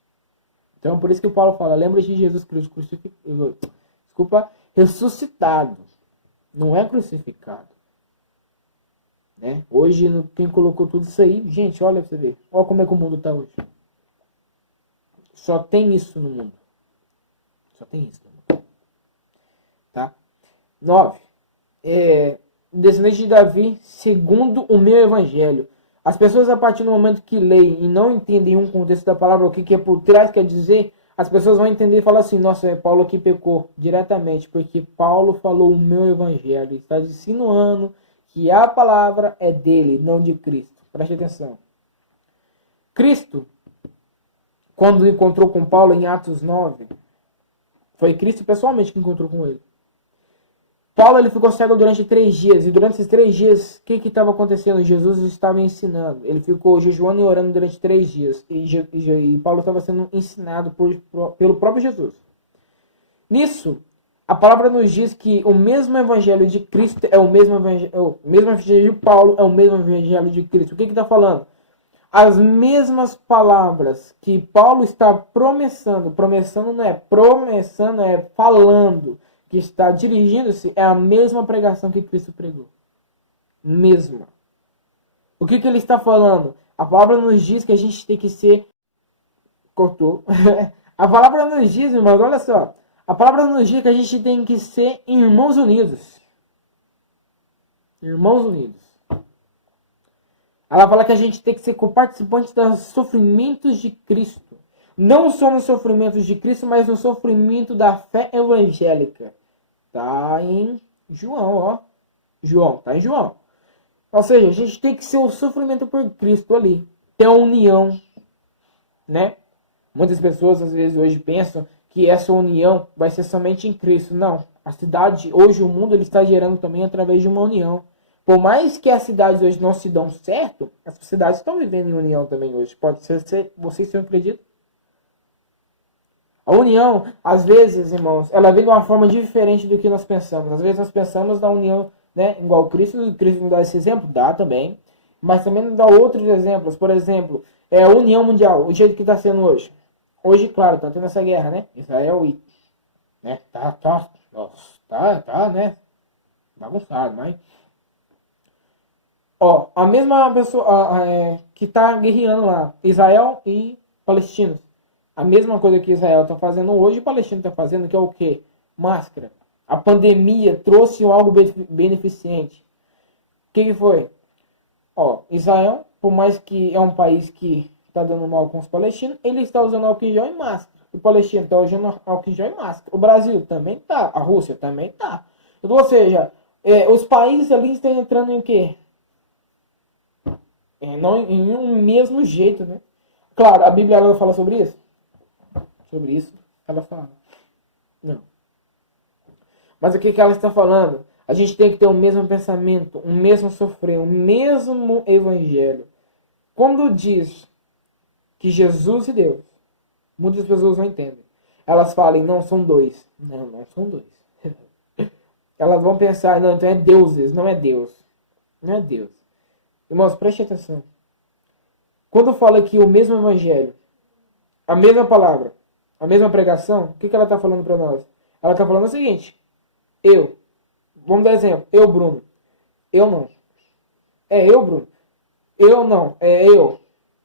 Então, por isso que o Paulo fala, lembra de Jesus Cristo crucificado. Desculpa, ressuscitado. Não é crucificado. Né? Hoje, quem colocou tudo isso aí, gente, olha pra você ver. Olha como é que o mundo está hoje. Só tem isso no mundo. Só tem isso no mundo. Tá? 9. Descendente de Davi, segundo o meu evangelho. As pessoas, a partir do momento que leem e não entendem um contexto da palavra, o que é por trás, quer dizer, as pessoas vão entender e falar assim, nossa, Paulo aqui pecou diretamente, porque Paulo falou o meu evangelho. Ele está insinuando que a palavra é dele, não de Cristo. Preste atenção. Cristo, quando encontrou com Paulo em Atos 9, foi Cristo pessoalmente que encontrou com ele. Paulo ele ficou cego durante 3 dias. E durante esses 3 dias, o que estava acontecendo? Jesus estava ensinando. Ele ficou jejuando e orando durante 3 dias. E Paulo estava sendo ensinado pelo próprio Jesus. Nisso, a palavra nos diz que o mesmo evangelho de Cristo é o mesmo evangelho de Paulo, é o mesmo evangelho de Cristo. O que está falando? As mesmas palavras que Paulo está promessando é falando, que está dirigindo-se, é a mesma pregação que Cristo pregou. Mesma. O que ele está falando? A palavra nos diz que a gente tem que ser... Cortou. A palavra nos diz, irmãos, olha só. A palavra nos diz que a gente tem que ser irmãos unidos. Irmãos unidos. Ela fala que a gente tem que ser coparticipantes dos sofrimentos de Cristo. Não só nos sofrimentos de Cristo, mas no sofrimento da fé evangélica. Tá em João, ó. João, tá em João. Ou seja, a gente tem que ser o sofrimento por Cristo ali. Ter a união, né? Muitas pessoas às vezes hoje pensam que essa união vai ser somente em Cristo. Não. A cidade, hoje o mundo ele está gerando também através de uma união. Por mais que as cidades hoje não se dão certo, as cidades estão vivendo em união também hoje. Pode ser vocês não acreditam? A união, às vezes, irmãos, ela vem de uma forma diferente do que nós pensamos. Às vezes nós pensamos na união, né, igual Cristo nos dá esse exemplo, dá também, mas também nos dá outros exemplos. Por exemplo, a união mundial, o jeito que está sendo hoje. Hoje, claro, está tendo essa guerra, né? Israel e... né? Tá, né? Bagunçado, mas... Ó, a mesma pessoa que está guerreando lá, Israel e palestinos. A mesma coisa que Israel está fazendo hoje, o palestino está fazendo, que é o quê? Máscara. A pandemia trouxe algo beneficente. O que foi? Ó, Israel, por mais que é um país que está dando mal com os palestinos, ele está usando álcool em gel e máscara. O palestino está usando álcool em gel e máscara. O Brasil também tá. A Rússia também tá. Então, ou seja, os países ali estão entrando em quê? Não em um mesmo jeito, né? Claro, a Bíblia ela fala sobre isso. Sobre isso, ela fala. Não. Mas o que ela está falando? A gente tem que ter o mesmo pensamento, o mesmo sofrer, o mesmo evangelho. Quando diz que Jesus e Deus, muitas pessoas não entendem. Elas falam, não, são dois. Não, não são dois. Elas vão pensar, não, então é deuses, não é Deus. Não é Deus. Irmãos, preste atenção. Quando fala que o mesmo evangelho, a mesma palavra, a mesma pregação, o que ela está falando para nós? Ela está falando o seguinte, vamos dar exemplo, eu, Bruno, eu não. Eu, Bruno, eu não, eu.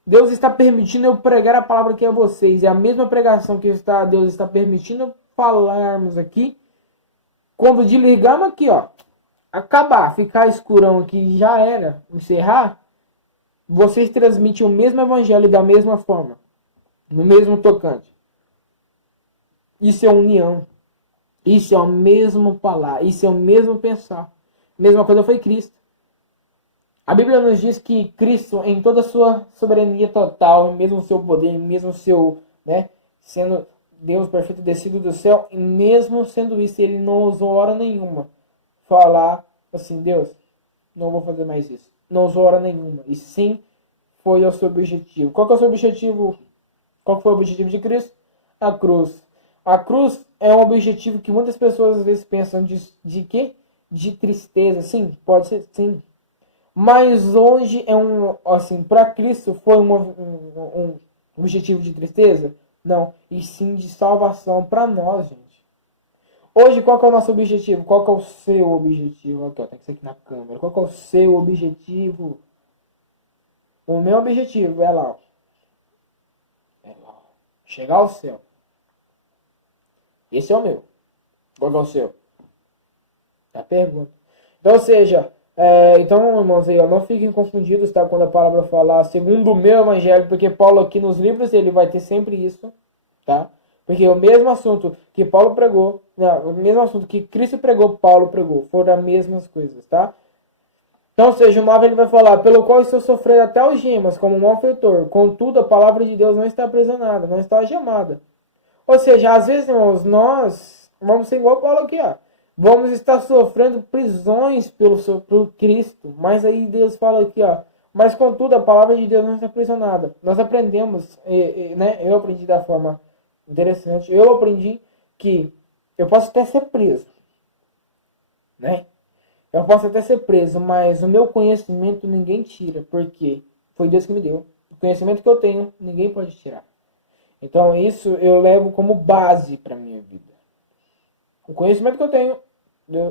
Deus está permitindo eu pregar a palavra que é a vocês, é a mesma pregação que Deus está permitindo falarmos aqui, quando desligarmos aqui, ó, acabar, ficar escurão aqui, já era, encerrar, vocês transmitem o mesmo evangelho da mesma forma, no mesmo tocante. Isso é união. Isso é o mesmo falar. Isso é o mesmo pensar. Mesma coisa foi Cristo. A Bíblia nos diz que Cristo, em toda a sua soberania total, mesmo o seu poder, mesmo o seu, né, sendo Deus perfeito descido do céu, e mesmo sendo isso, ele não usou hora nenhuma falar assim, Deus, não vou fazer mais isso. Não usou hora nenhuma. E sim, foi o seu objetivo. Qual que é o seu objetivo? Qual que foi o objetivo de Cristo? A cruz. A cruz é um objetivo que muitas pessoas às vezes pensam de quê? De tristeza. Sim, pode ser, sim. Mas hoje é assim, para Cristo foi um objetivo de tristeza? Não, e sim de salvação para nós, gente. Hoje, qual que é o nosso objetivo? Qual que é o seu objetivo? Aqui, ó, tem que ser aqui na câmera. Qual que é o seu objetivo? O meu objetivo é lá, ó. É lá, ó. Chegar ao céu. Esse é o meu. Qual que é o seu? É a pergunta. Então, ou seja, então, irmãos, aí, ó, não fiquem confundidos, tá? Quando a palavra falar segundo o meu evangelho, porque Paulo aqui nos livros ele vai ter sempre isso, tá? Porque o mesmo assunto que Paulo pregou, não, o mesmo assunto que Cristo pregou, Paulo pregou, foram as mesmas coisas, tá? Então, ou seja, o 9 ele vai falar, pelo qual estou sofrendo até algemas, como um malfeitor. Contudo, a palavra de Deus não está aprisionada, não está algemada. Ou seja, às vezes, irmãos, nós vamos ser igual Paulo aqui, ó. Vamos estar sofrendo prisões pelo Cristo. Mas aí Deus fala aqui, ó. Mas contudo, a palavra de Deus não está aprisionada. Nós aprendemos, né? Eu aprendi da forma interessante. Eu aprendi que eu posso até ser preso, né? Eu posso até ser preso, mas o meu conhecimento ninguém tira, porque foi Deus que me deu. O conhecimento que eu tenho, ninguém pode tirar. Então isso eu levo como base para minha vida. O conhecimento que eu tenho,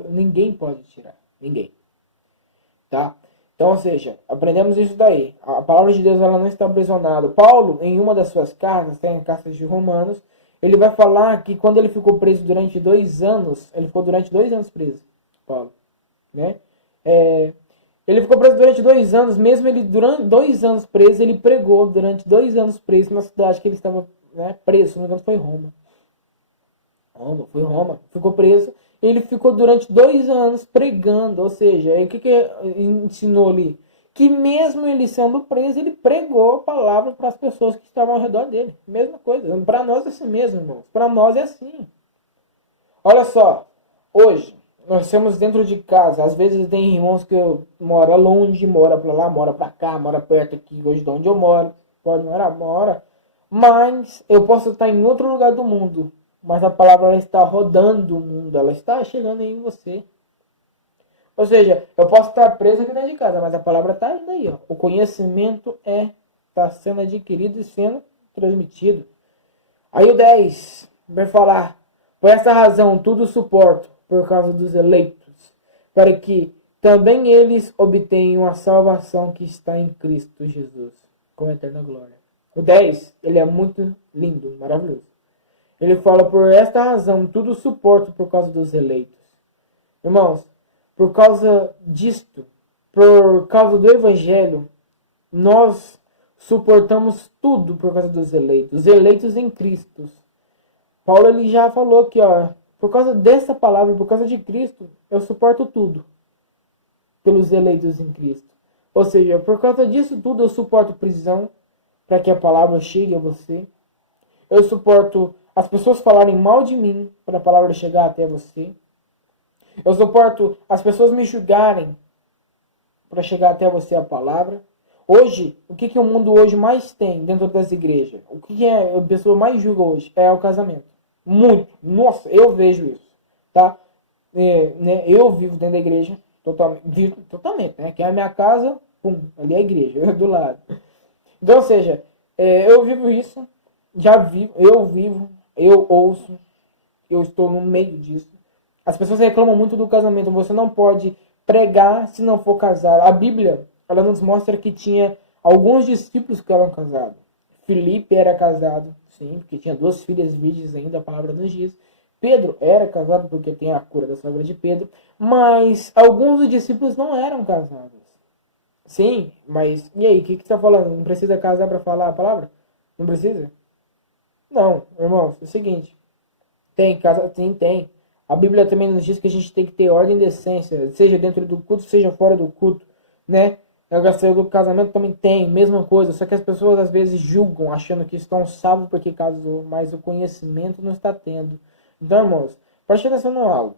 ninguém pode tirar. Ninguém. Tá? Então, ou seja, aprendemos isso daí. A palavra de Deus ela não está aprisionada. Paulo, em uma das suas cartas, tem a carta de Romanos, ele vai falar que quando ele ficou preso durante 2 anos, ele ficou durante 2 anos preso, Paulo. Né? Ele ficou preso durante 2 anos, mesmo ele durante 2 anos preso, ele pregou durante 2 anos preso na cidade que ele estava, né, preso, se não me engano foi Roma. Foi Roma, ficou preso. Ele ficou durante 2 anos pregando, ou seja, o que ensinou ali? Que mesmo ele sendo preso, ele pregou a palavra para as pessoas que estavam ao redor dele. Mesma coisa, para nós é assim mesmo, irmãos. Para nós é assim. Olha só, hoje nós estamos dentro de casa. Às vezes tem irmãos que moram longe, mora para lá, mora para cá, mora perto aqui, hoje de onde eu moro. Pode morar, mora. Mas eu posso estar em outro lugar do mundo. Mas a palavra ela está rodando o mundo, ela está chegando em você. Ou seja, eu posso estar preso aqui dentro de casa, mas a palavra está indo aí. Ó. O conhecimento está sendo adquirido e sendo transmitido. Aí o 10 vai falar, por essa razão tudo suporto por causa dos eleitos, para que também eles obtenham a salvação que está em Cristo Jesus, com a eterna glória. O 10, ele é muito lindo, maravilhoso. Ele fala, por esta razão, tudo suporto por causa dos eleitos. Irmãos, por causa disto, por causa do Evangelho, nós suportamos tudo por causa dos eleitos. Os eleitos em Cristo. Paulo ele já falou aqui, ó, por causa dessa palavra, por causa de Cristo, eu suporto tudo pelos eleitos em Cristo. Ou seja, por causa disso tudo, eu suporto prisão para que a palavra chegue a você. Eu suporto as pessoas falarem mal de mim para a palavra chegar até você. Eu suporto as pessoas me julgarem para chegar até você a palavra. Hoje, o que o mundo hoje mais tem dentro das igrejas? O que a pessoa mais julga hoje? É o casamento. Muito. Nossa, eu vejo isso. Tá? Né, eu vivo dentro da igreja. Totalmente. Né? Que é a minha casa, pum, ali é a igreja, do lado. Então, ou seja, eu vivo isso. Eu ouço, eu estou no meio disso. As pessoas reclamam muito do casamento. Você não pode pregar se não for casar. A Bíblia, ela nos mostra que tinha alguns discípulos que eram casados. Filipe era casado, sim, porque tinha 2 filhas virgens ainda, a palavra nos diz. Pedro era casado, porque tem a cura da sogra de Pedro. Mas alguns dos discípulos não eram casados. Sim, mas e aí, o que você está falando? Não precisa casar para falar a palavra? Não precisa? Não, irmãos, é o seguinte. Tem casa, sim, tem. A Bíblia também nos diz que a gente tem que ter ordem e decência, seja dentro do culto, seja fora do culto, né? A questão do casamento também tem, mesma coisa, só que as pessoas às vezes julgam, achando que estão salvos porque casou, mas o conhecimento não está tendo. Então, irmãos, preste atenção no algo.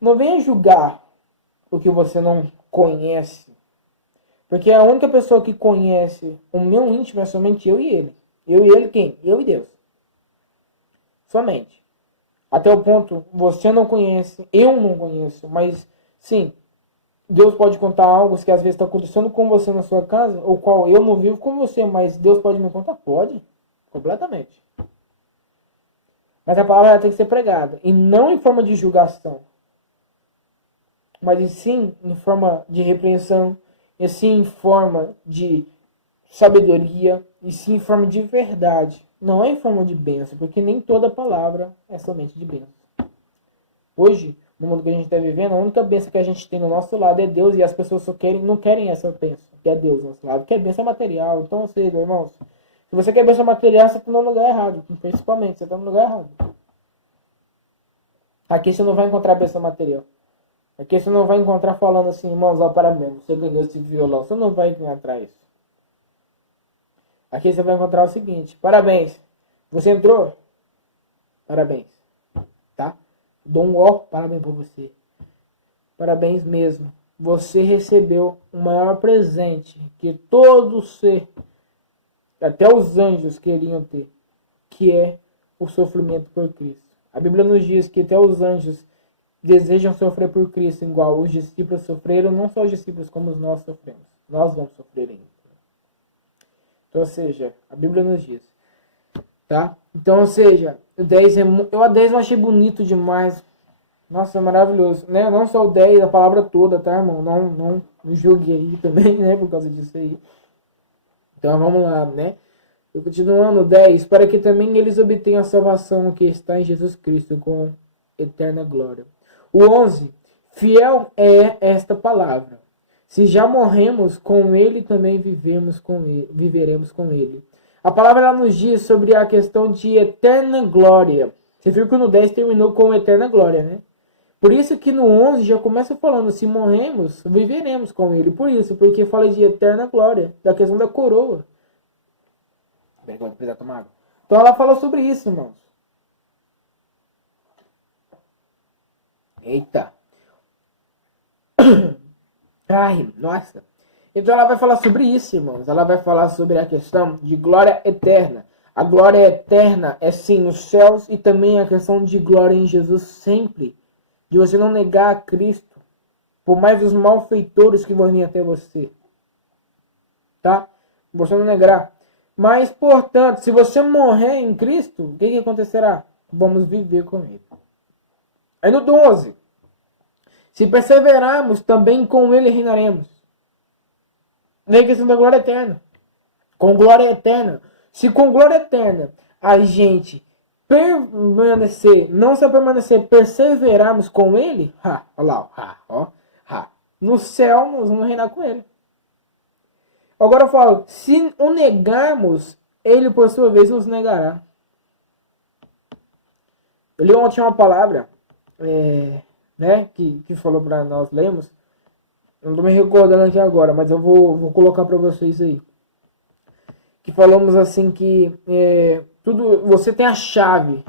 Não venha julgar o que você não conhece, porque a única pessoa que conhece o meu íntimo é somente eu e ele. Eu e ele quem? Eu e Deus. Somente. Até o ponto, você não conhece, eu não conheço, mas sim, Deus pode contar algo que às vezes está acontecendo com você na sua casa, ou qual eu não vivo com você, mas Deus pode me contar? Pode, completamente. Mas a palavra tem que ser pregada, e não em forma de julgação, mas sim em forma de repreensão, e sim em forma de sabedoria, e sim em forma de verdade. Não é em forma de bênção, porque nem toda palavra é somente de bênção. Hoje, no mundo que a gente está vivendo, a única bênção que a gente tem no nosso lado é Deus, e as pessoas só não querem essa bênção, que é Deus no nosso lado, que é bênção material. Então, ou seja, irmãos, se você quer bênção material, você está no lugar errado, principalmente, você está no lugar errado. Aqui você não vai encontrar bênção material. Aqui você não vai encontrar falando assim, irmãos, ó, parabéns, você ganhou esse violão. Você não vai encontrar isso. Aqui você vai encontrar o seguinte, parabéns, você entrou? Parabéns, tá? Dou um ó, parabéns por você. Parabéns mesmo. Você recebeu o maior presente que todo ser, até os anjos, queriam ter, que é o sofrimento por Cristo. A Bíblia nos diz que até os anjos desejam sofrer por Cristo, igual os discípulos sofreram, não só os discípulos, como nós sofremos. Nós vamos sofrer ainda. Então, ou seja, a Bíblia nos diz. Tá? Então, ou seja, o 10 a 10 eu achei bonito demais. Nossa, é maravilhoso, né? Não só o 10, a palavra toda, tá, irmão? Não julgue aí também, né? Por causa disso aí. Então, vamos lá, né? Eu continuando, 10. Para que também eles obtenham a salvação que está em Jesus Cristo com eterna glória. O 11. Fiel é esta palavra. Se já morremos com ele, também viveremos com ele. A palavra ela nos diz sobre a questão de eterna glória. Você viu que no 10 terminou com eterna glória, né? Por isso que no 11 já começa falando, se morremos, viveremos com ele. Por isso, porque fala de eterna glória, da questão da coroa. Peraí, vou precisar tomar água. Então ela fala sobre isso, irmãos. Eita. Ai, nossa. Então ela vai falar sobre isso, irmãos. Ela vai falar sobre a questão de glória eterna. A glória eterna é sim nos céus e também a questão de glória em Jesus sempre. De você não negar a Cristo, por mais os malfeitores que vão vir até você. Tá? Você não negará. Mas, portanto, se você morrer em Cristo, o que acontecerá? Vamos viver com ele. Aí no 12. Se perseverarmos, também com ele reinaremos. Na questão da glória eterna. Com glória eterna. Se com glória eterna a gente permanecer, não só permanecer, perseverarmos com ele, olha lá, no céu nós vamos reinar com ele. Agora eu falo, se o negarmos, ele por sua vez nos negará. Eu li ontem uma palavra, né, que falou para nós lermos. Não estou me recordando aqui agora, mas eu vou colocar para vocês aí. Que falamos assim que tudo, você tem a chave.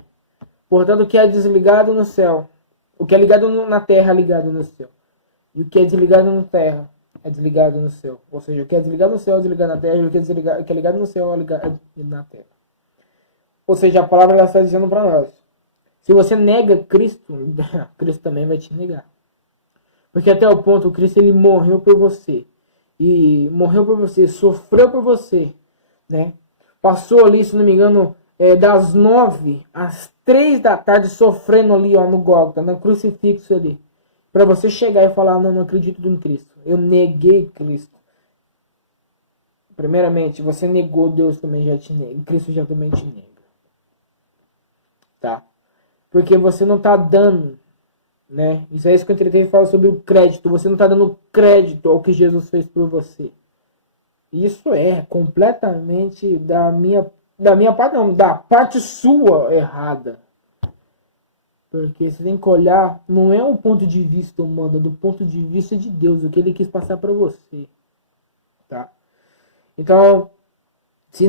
Portanto, o que é desligado no céu, o que é ligado na terra é ligado no céu. E o que é desligado na terra é desligado no céu. Ou seja, o que é desligado no céu é desligado na terra, e o que é ligado no céu é ligado na terra. Ou seja, a palavra ela está dizendo para nós. Se você nega Cristo, Cristo também vai te negar. Porque até o ponto, Cristo ele morreu por você. E morreu por você, sofreu por você. Né? Passou ali, se não me engano, das 9 às 3 da tarde sofrendo ali ó, no Gólgota, no crucifixo ali. Para você chegar e falar, não acredito em Cristo. Eu neguei Cristo. Primeiramente, você negou, Deus também já te nega. Cristo já também te nega. Tá? Porque você não está dando, né? Isaías 53 fala sobre o crédito. Você não está dando crédito ao que Jesus fez por você. Isso é completamente da minha parte, não, da parte sua errada. Porque você tem que olhar, não é o ponto de vista humano, é do ponto de vista de Deus, o que ele quis passar para você. tá? Então, se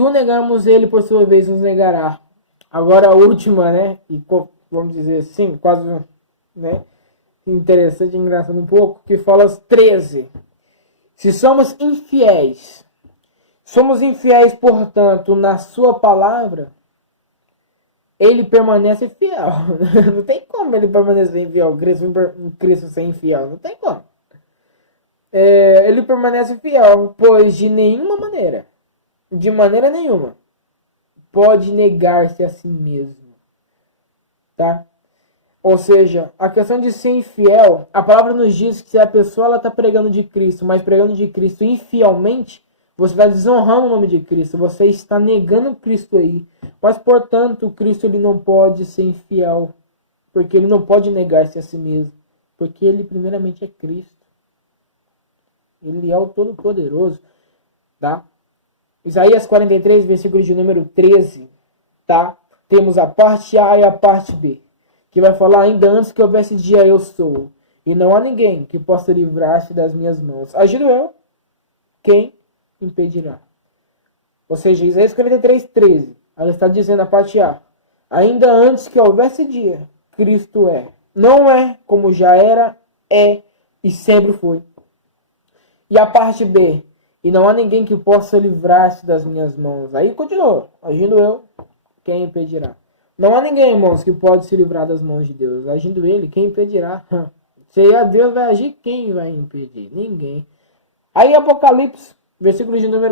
o negamos, ele por sua vez nos negará. Agora a última, né? E vamos dizer assim, quase, né? Interessante, engraçado um pouco, que fala os 13. Se somos infiéis, portanto, na sua palavra, ele permanece fiel. Não tem como ele permanecer infiel, Cristo ser infiel, não tem como. Ele permanece fiel, pois de maneira nenhuma, pode negar-se a si mesmo, tá? Ou seja, a questão de ser infiel, a palavra nos diz que se a pessoa está pregando de Cristo, mas pregando de Cristo infielmente, você está desonrando o nome de Cristo, você está negando Cristo aí. Mas, portanto, Cristo ele não pode ser infiel, porque ele não pode negar-se a si mesmo, porque ele primeiramente é Cristo. Ele é o Todo-Poderoso, tá? Isaías 43, versículo de número 13, tá? Temos a parte A e a parte B, que vai falar: ainda antes que houvesse dia eu sou, e não há ninguém que possa livrar-se das minhas mãos. Agindo eu, quem impedirá? Ou seja, Isaías 43, 13, ela está dizendo a parte A: ainda antes que houvesse dia, Cristo é. Não é como já era, é e sempre foi. E a parte B: e não há ninguém que possa livrar-se das minhas mãos. Aí continua: agindo eu, quem impedirá? Não há ninguém, irmãos, que pode se livrar das mãos de Deus. Agindo ele, quem impedirá? Se a Deus vai agir, quem vai impedir? Ninguém. Aí Apocalipse,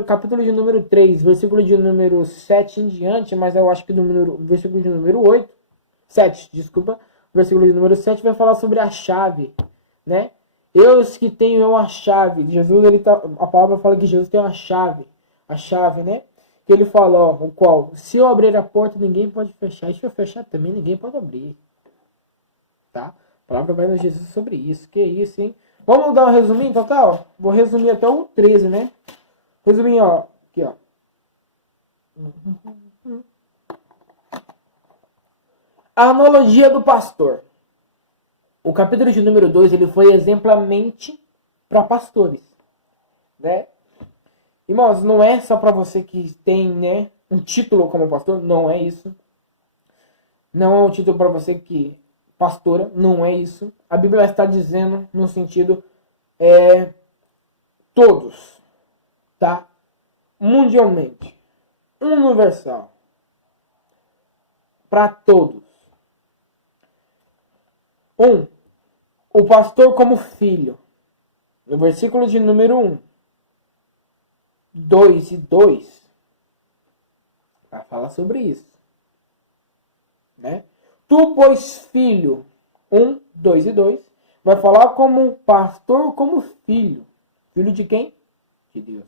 capítulo de número 3, versículo de número 7 em diante, mas eu acho que versículo de número 8, 7, desculpa, versículo de número 7 vai falar sobre a chave, né? Eu que tenho a chave. Jesus, a palavra fala que Jesus tem uma chave. A chave, né? Que ele fala, ó, o qual, se eu abrir a porta, ninguém pode fechar. E se eu fechar também, ninguém pode abrir. Tá? A palavra vai no Jesus sobre isso. Que isso, hein? Vamos dar um resuminho total? Vou resumir até o 13, né? Resuminho, ó. Aqui, ó. A analogia do pastor. O capítulo de número 2, ele foi exemplarmente para pastores, né? Irmãos, não é só para você que tem, né, um título como pastor, não é isso. Não é um título para você que pastora, não é isso. A Bíblia está dizendo no sentido todos, tá? Mundialmente, universal, para todos. O pastor como filho. No versículo de número 1, 2 e 2, vai falar sobre isso, né? Tu, pois, filho, 1, 2 e 2, vai falar como pastor, como filho. Filho de quem? De Deus.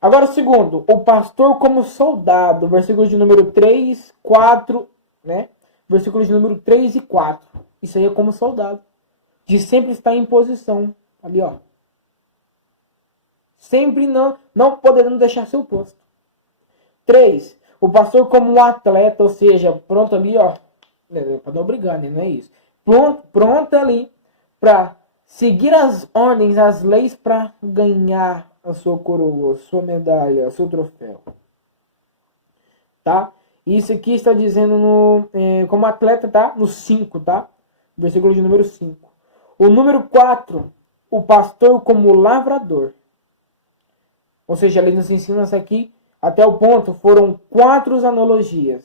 Agora, segundo, o pastor como soldado, versículo de número 3, 4, né? Versículo de número 3 e 4. Isso aí é como soldado. De sempre estar em posição. Ali, ó. Sempre não podendo deixar seu posto. 3. O pastor como um atleta, ou seja, pronto ali, ó. Para não brigar, né? Não é isso. Pronto ali para seguir as ordens, as leis para ganhar a sua coroa, a sua medalha, o seu troféu. Tá? Isso aqui está dizendo como atleta, tá? No 5, tá? Versículo de número 5. O número 4, o pastor como lavrador. Ou seja, ele nos ensina isso aqui, até o ponto, foram 4 analogias.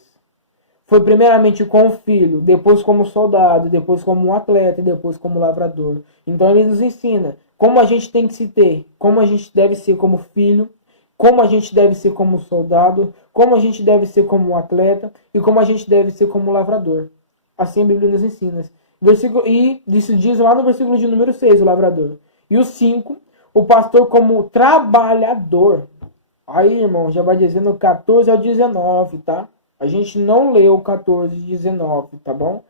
Foi primeiramente com o filho, depois como soldado, depois como um atleta, e depois como lavrador. Então ele nos ensina como a gente tem que se ter, como a gente deve ser como filho, como a gente deve ser como soldado, como a gente deve ser como um atleta e como a gente deve ser como lavrador. Assim a Bíblia nos ensina. E isso diz lá no versículo de número 6, o lavrador. E o 5, o pastor como trabalhador. Aí, irmão, já vai dizendo 14 ao 19, tá? A gente não leu 14 e 19, tá bom?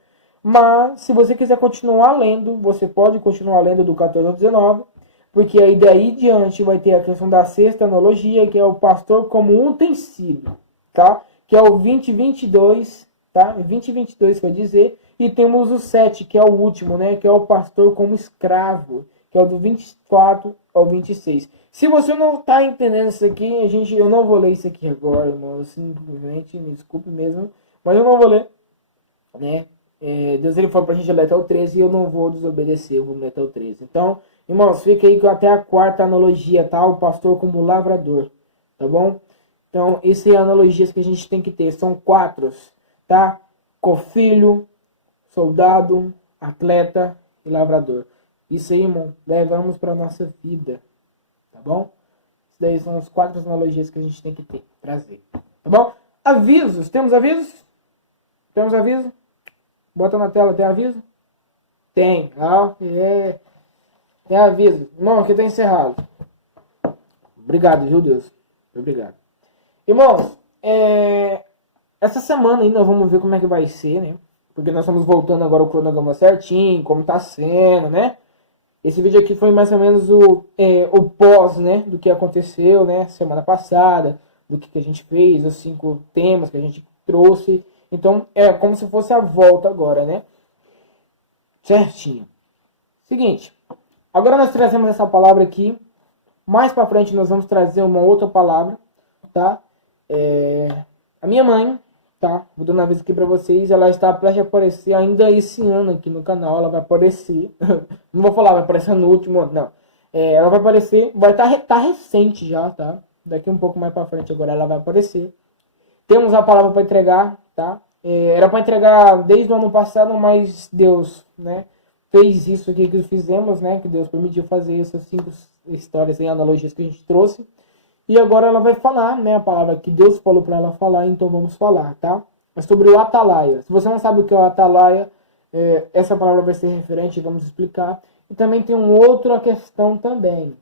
Mas, se você quiser continuar lendo, você pode continuar lendo do 14 ao 19, porque aí daí diante vai ter a questão da sexta analogia, que é o pastor como utensílio, tá? Que é o 20:22, tá? 20:22 quer dizer. E temos o 7, que é o último, né? Que é o pastor como escravo. que é o do 24 ao 26. Se você não está entendendo isso aqui, eu não vou ler isso aqui agora, irmão. Simplesmente, me desculpe mesmo, mas eu não vou ler, né? Deus ele falou pra gente ler até o 13 e eu não vou desobedecer, eu vou ler até o 13. Então, irmãos, fica aí até a quarta analogia, tá? O pastor como lavrador, tá bom? Então, essas são analogias que a gente tem que ter. São 4, tá? Filho, soldado, atleta e lavrador. Isso aí, irmão, levamos para nossa vida, tá bom? Isso daí são as 4 analogias que a gente tem que ter, trazer, tá bom? Avisos, temos avisos? Temos aviso? Bota na tela, tem aviso? Tem, tem aviso. Irmão, aqui tá encerrado. Obrigado, viu, Deus? Obrigado. Irmãos, essa semana ainda vamos ver como é que vai ser, né? Porque nós estamos voltando agora o cronograma certinho, como tá sendo, né? Esse vídeo aqui foi mais ou menos o pós, né? Do que aconteceu, né? Semana passada, do que a gente fez, os 5 temas que a gente trouxe. Então, é como se fosse a volta agora, né? Certinho. Seguinte. Agora nós trazemos essa palavra aqui. Mais pra frente nós vamos trazer uma outra palavra, tá? A minha mãe, tá? Vou dar uma vez aqui pra vocês. Ela está prestes a aparecer ainda esse ano aqui no canal. Ela vai aparecer. Não vou falar, vai aparecer no último ano, não. Ela vai aparecer. Vai tá recente já, tá? Daqui um pouco mais pra frente agora ela vai aparecer. Temos a palavra para entregar, tá? Era para entregar desde o ano passado, mas Deus, né, fez isso aqui que fizemos, né? Que Deus permitiu fazer essas 5 histórias e analogias que a gente trouxe. E agora ela vai falar, né, a palavra que Deus falou para ela falar, então vamos falar, tá? É sobre o atalaia. Se você não sabe o que é o atalaia, essa palavra vai ser referente, vamos explicar. E também tem uma outra questão também.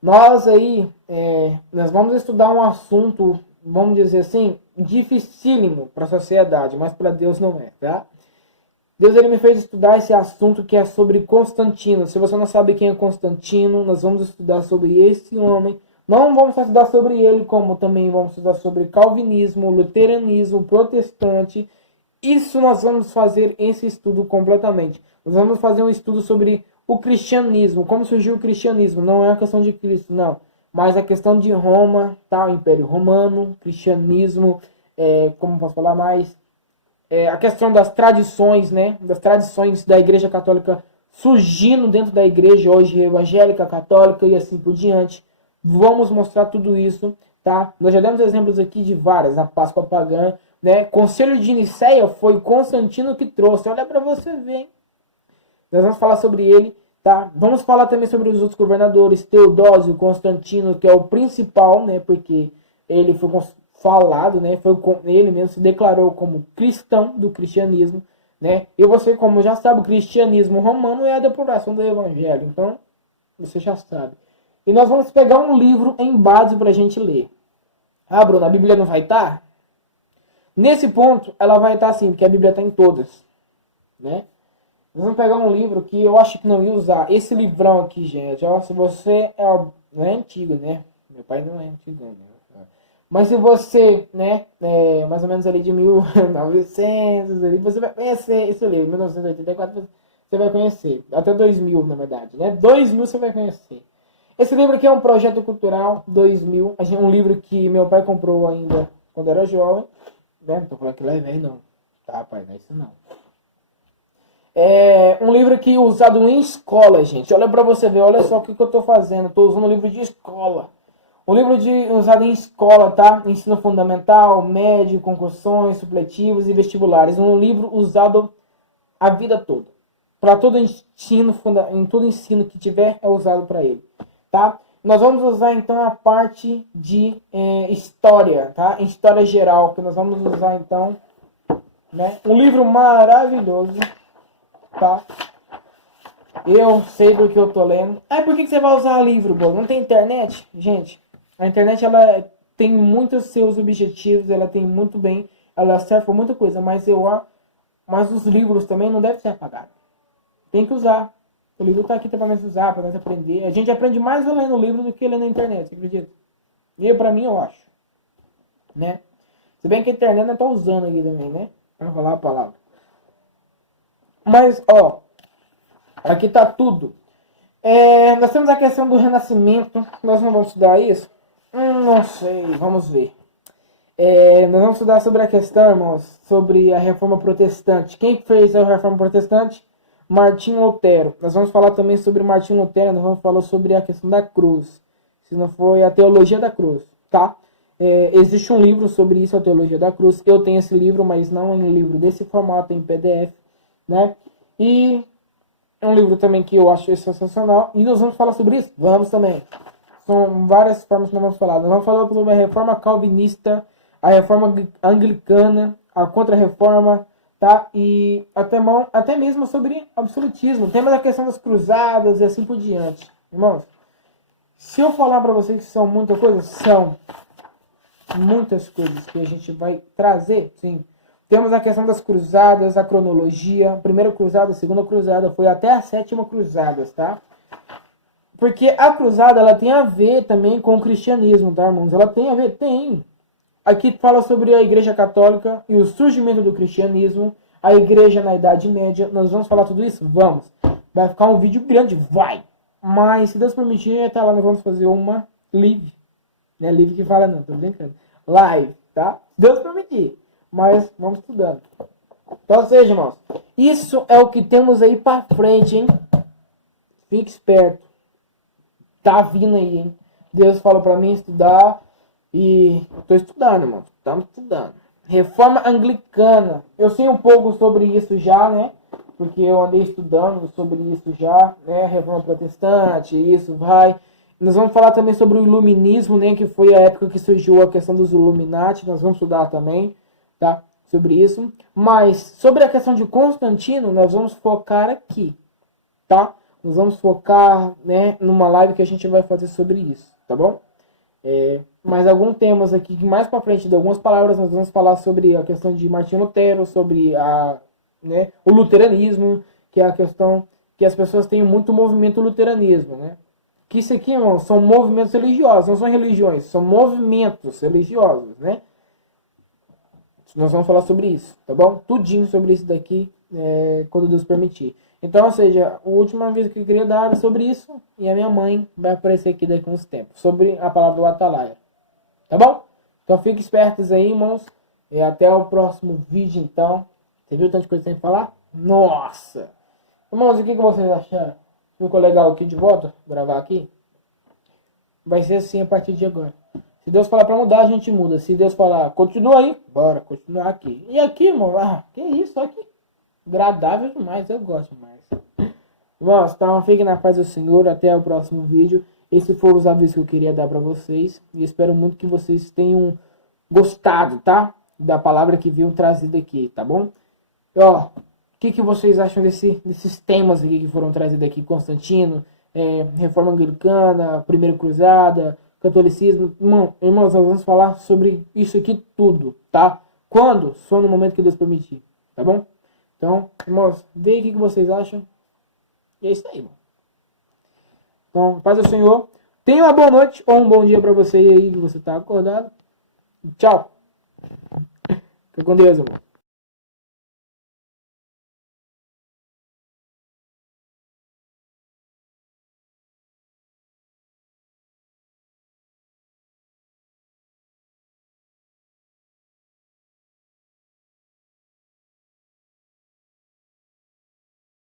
Nós aí, nós vamos estudar um assunto, vamos dizer assim, dificílimo para a sociedade, mas para Deus não é, tá? Deus ele me fez estudar esse assunto que é sobre Constantino. Se você não sabe quem é Constantino, nós vamos estudar sobre esse homem. Não vamos estudar sobre ele, como também vamos estudar sobre calvinismo, luteranismo, protestante. Isso nós vamos fazer esse estudo completamente. Nós vamos fazer um estudo sobre o cristianismo, como surgiu o cristianismo. Não é a questão de Cristo, não. Mas a questão de Roma, tá? O Império Romano, cristianismo, como posso falar mais? A questão das tradições, né? Das tradições da Igreja Católica surgindo dentro da igreja hoje evangélica, católica e assim por diante. Vamos mostrar tudo isso, tá? Nós já demos exemplos aqui de várias, a Páscoa pagã, né? Conselho de Nicéia foi Constantino que trouxe. Olha para você ver, hein? Nós vamos falar sobre ele, tá? Vamos falar também sobre os outros governadores, Teodósio, Constantino, que é o principal, né? Porque ele foi falado, né? Ele mesmo se declarou como cristão do cristianismo, né? E você, como já sabe, o cristianismo romano é a depuração do evangelho. Então, você já sabe. E nós vamos pegar um livro em base para a gente ler. Ah, Bruno, a Bíblia não vai estar? Nesse ponto, ela vai estar sim, porque a Bíblia está em todas, né? Nós vamos pegar um livro que eu acho que não ia usar. Esse livrão aqui, gente, ó, se você não é antigo, né? Meu pai não é antigo, né? Mas se você, né, mais ou menos ali de 1900, ali, você vai conhecer esse livro, 1984, você vai conhecer. Até 2000, na verdade, né? 2000 você vai conhecer. Esse livro aqui é um projeto cultural, 2000. Um livro que meu pai comprou ainda quando era jovem. Né? Não tô falando que ele é velho, não. Tá, pai, não é isso não. É um livro que usado em escola, gente. Olha pra você ver, olha só o que eu tô fazendo. Tô usando um livro de escola. Um livro usado em escola, tá? Ensino fundamental, médio, concursões, supletivos e vestibulares. Um livro usado a vida toda. Para todo ensino, em todo ensino que tiver, é usado para ele, tá? Nós vamos usar então a parte de história, tá? História geral, que nós vamos usar então, né? Um livro maravilhoso, tá? Eu sei do que eu tô lendo. Ah, por que você vai usar livro, bom? Não tem internet? Gente, a internet ela tem muitos seus objetivos, ela tem muito bem, ela serve para muita coisa, mas os livros também não devem ser apagados. Tem que usar. O livro tá aqui para nós usar, para nós aprender. A gente aprende mais lendo o livro do que lendo na internet, você acredita? E para mim eu acho, né? Se bem que a internet não tá usando aqui também, né? Para falar a palavra. Mas, ó, aqui tá tudo. Nós temos a questão do renascimento. Nós não vamos estudar isso? Não sei, vamos ver. Nós vamos estudar sobre a questão, irmãos, sobre a reforma protestante. Quem fez a reforma protestante? Martinho Lutero. Nós vamos falar também sobre Martinho Lutero, nós vamos falar sobre a questão da cruz. Se não foi a teologia da cruz, tá? Existe um livro sobre isso, a teologia da cruz. Eu tenho esse livro, mas não em livro desse formato, em PDF, né? E é um livro também que eu acho sensacional. E nós vamos falar sobre isso? Vamos também. São várias formas que nós vamos falar. Nós vamos falar sobre a reforma calvinista, a reforma anglicana, a contra-reforma, tá? E até mesmo sobre absolutismo. Temos a questão das cruzadas e assim por diante. Irmãos, se eu falar para vocês que são muitas coisas, são muitas coisas que a gente vai trazer, sim. Temos a questão das cruzadas, a cronologia. Primeira cruzada, segunda cruzada, foi até a sétima cruzada, tá? Porque a cruzada, ela tem a ver também com o cristianismo, tá, irmãos? Ela tem a ver? Tem. Aqui fala sobre a Igreja Católica e o surgimento do cristianismo, a Igreja na Idade Média. Nós vamos falar tudo isso? Vamos. Vai ficar um vídeo grande? Vai! Mas, se Deus permitir, até lá nós vamos fazer uma live. Não é live que fala não, tô brincando. Live, tá? Se Deus permitir. Mas vamos estudando. Então, ou seja, irmãos, isso é o que temos aí pra frente, hein? Fique esperto. Tá vindo aí, hein? Deus falou pra mim estudar e tô estudando, irmão. Estamos estudando. Reforma anglicana. Eu sei um pouco sobre isso já, né? Porque eu andei estudando sobre isso já, né? Reforma protestante, isso vai. Nós vamos falar também sobre o iluminismo, né? Que foi a época que surgiu a questão dos Illuminati. Nós vamos estudar também, tá? Sobre isso. Mas sobre a questão de Constantino, nós vamos focar aqui, tá? Nós vamos focar, né, numa live que a gente vai fazer sobre isso, tá bom? Mas alguns temas aqui, mais para frente, de algumas palavras, nós vamos falar sobre a questão de Martinho Lutero, sobre o luteranismo, que é a questão que as pessoas têm muito movimento luteranismo, né? Que isso aqui, irmão, são movimentos religiosos, não são religiões, são movimentos religiosos, né? Nós vamos falar sobre isso, tá bom? Tudinho sobre isso daqui, quando Deus permitir. Então, ou seja, a última vez que eu queria dar era sobre isso, e a minha mãe vai aparecer aqui daqui a uns tempos, sobre a palavra do Atalaia. Tá bom? Então fiquem espertos aí, irmãos, e até o próximo vídeo, então. Você viu tanta coisa sem falar? Nossa! Irmãos, o que vocês acharam? Ficou legal aqui de volta? Gravar aqui? Vai ser assim a partir de agora. Se Deus falar pra mudar, a gente muda. Se Deus falar, continua aí, bora, continuar aqui. E aqui, irmão, que isso, aqui. Agradável demais, eu gosto mais. Irmãos, então fiquem na paz do Senhor, até o próximo vídeo. Esses foram os avisos que eu queria dar pra vocês. E espero muito que vocês tenham gostado, tá? Da palavra que viu trazida aqui, tá bom? Ó, o que vocês acham desses temas aqui que foram trazidos aqui? Constantino, Reforma Anglicana, Primeira Cruzada, Catolicismo. Irmãos, nós vamos falar sobre isso aqui tudo, tá? Quando? Só no momento que Deus permitir, tá bom? Então, irmãos, vê o que vocês acham. E é isso aí, irmão. Então, paz do Senhor. Tenha uma boa noite ou um bom dia pra você aí que você tá acordado. Tchau. Fica com Deus, irmão.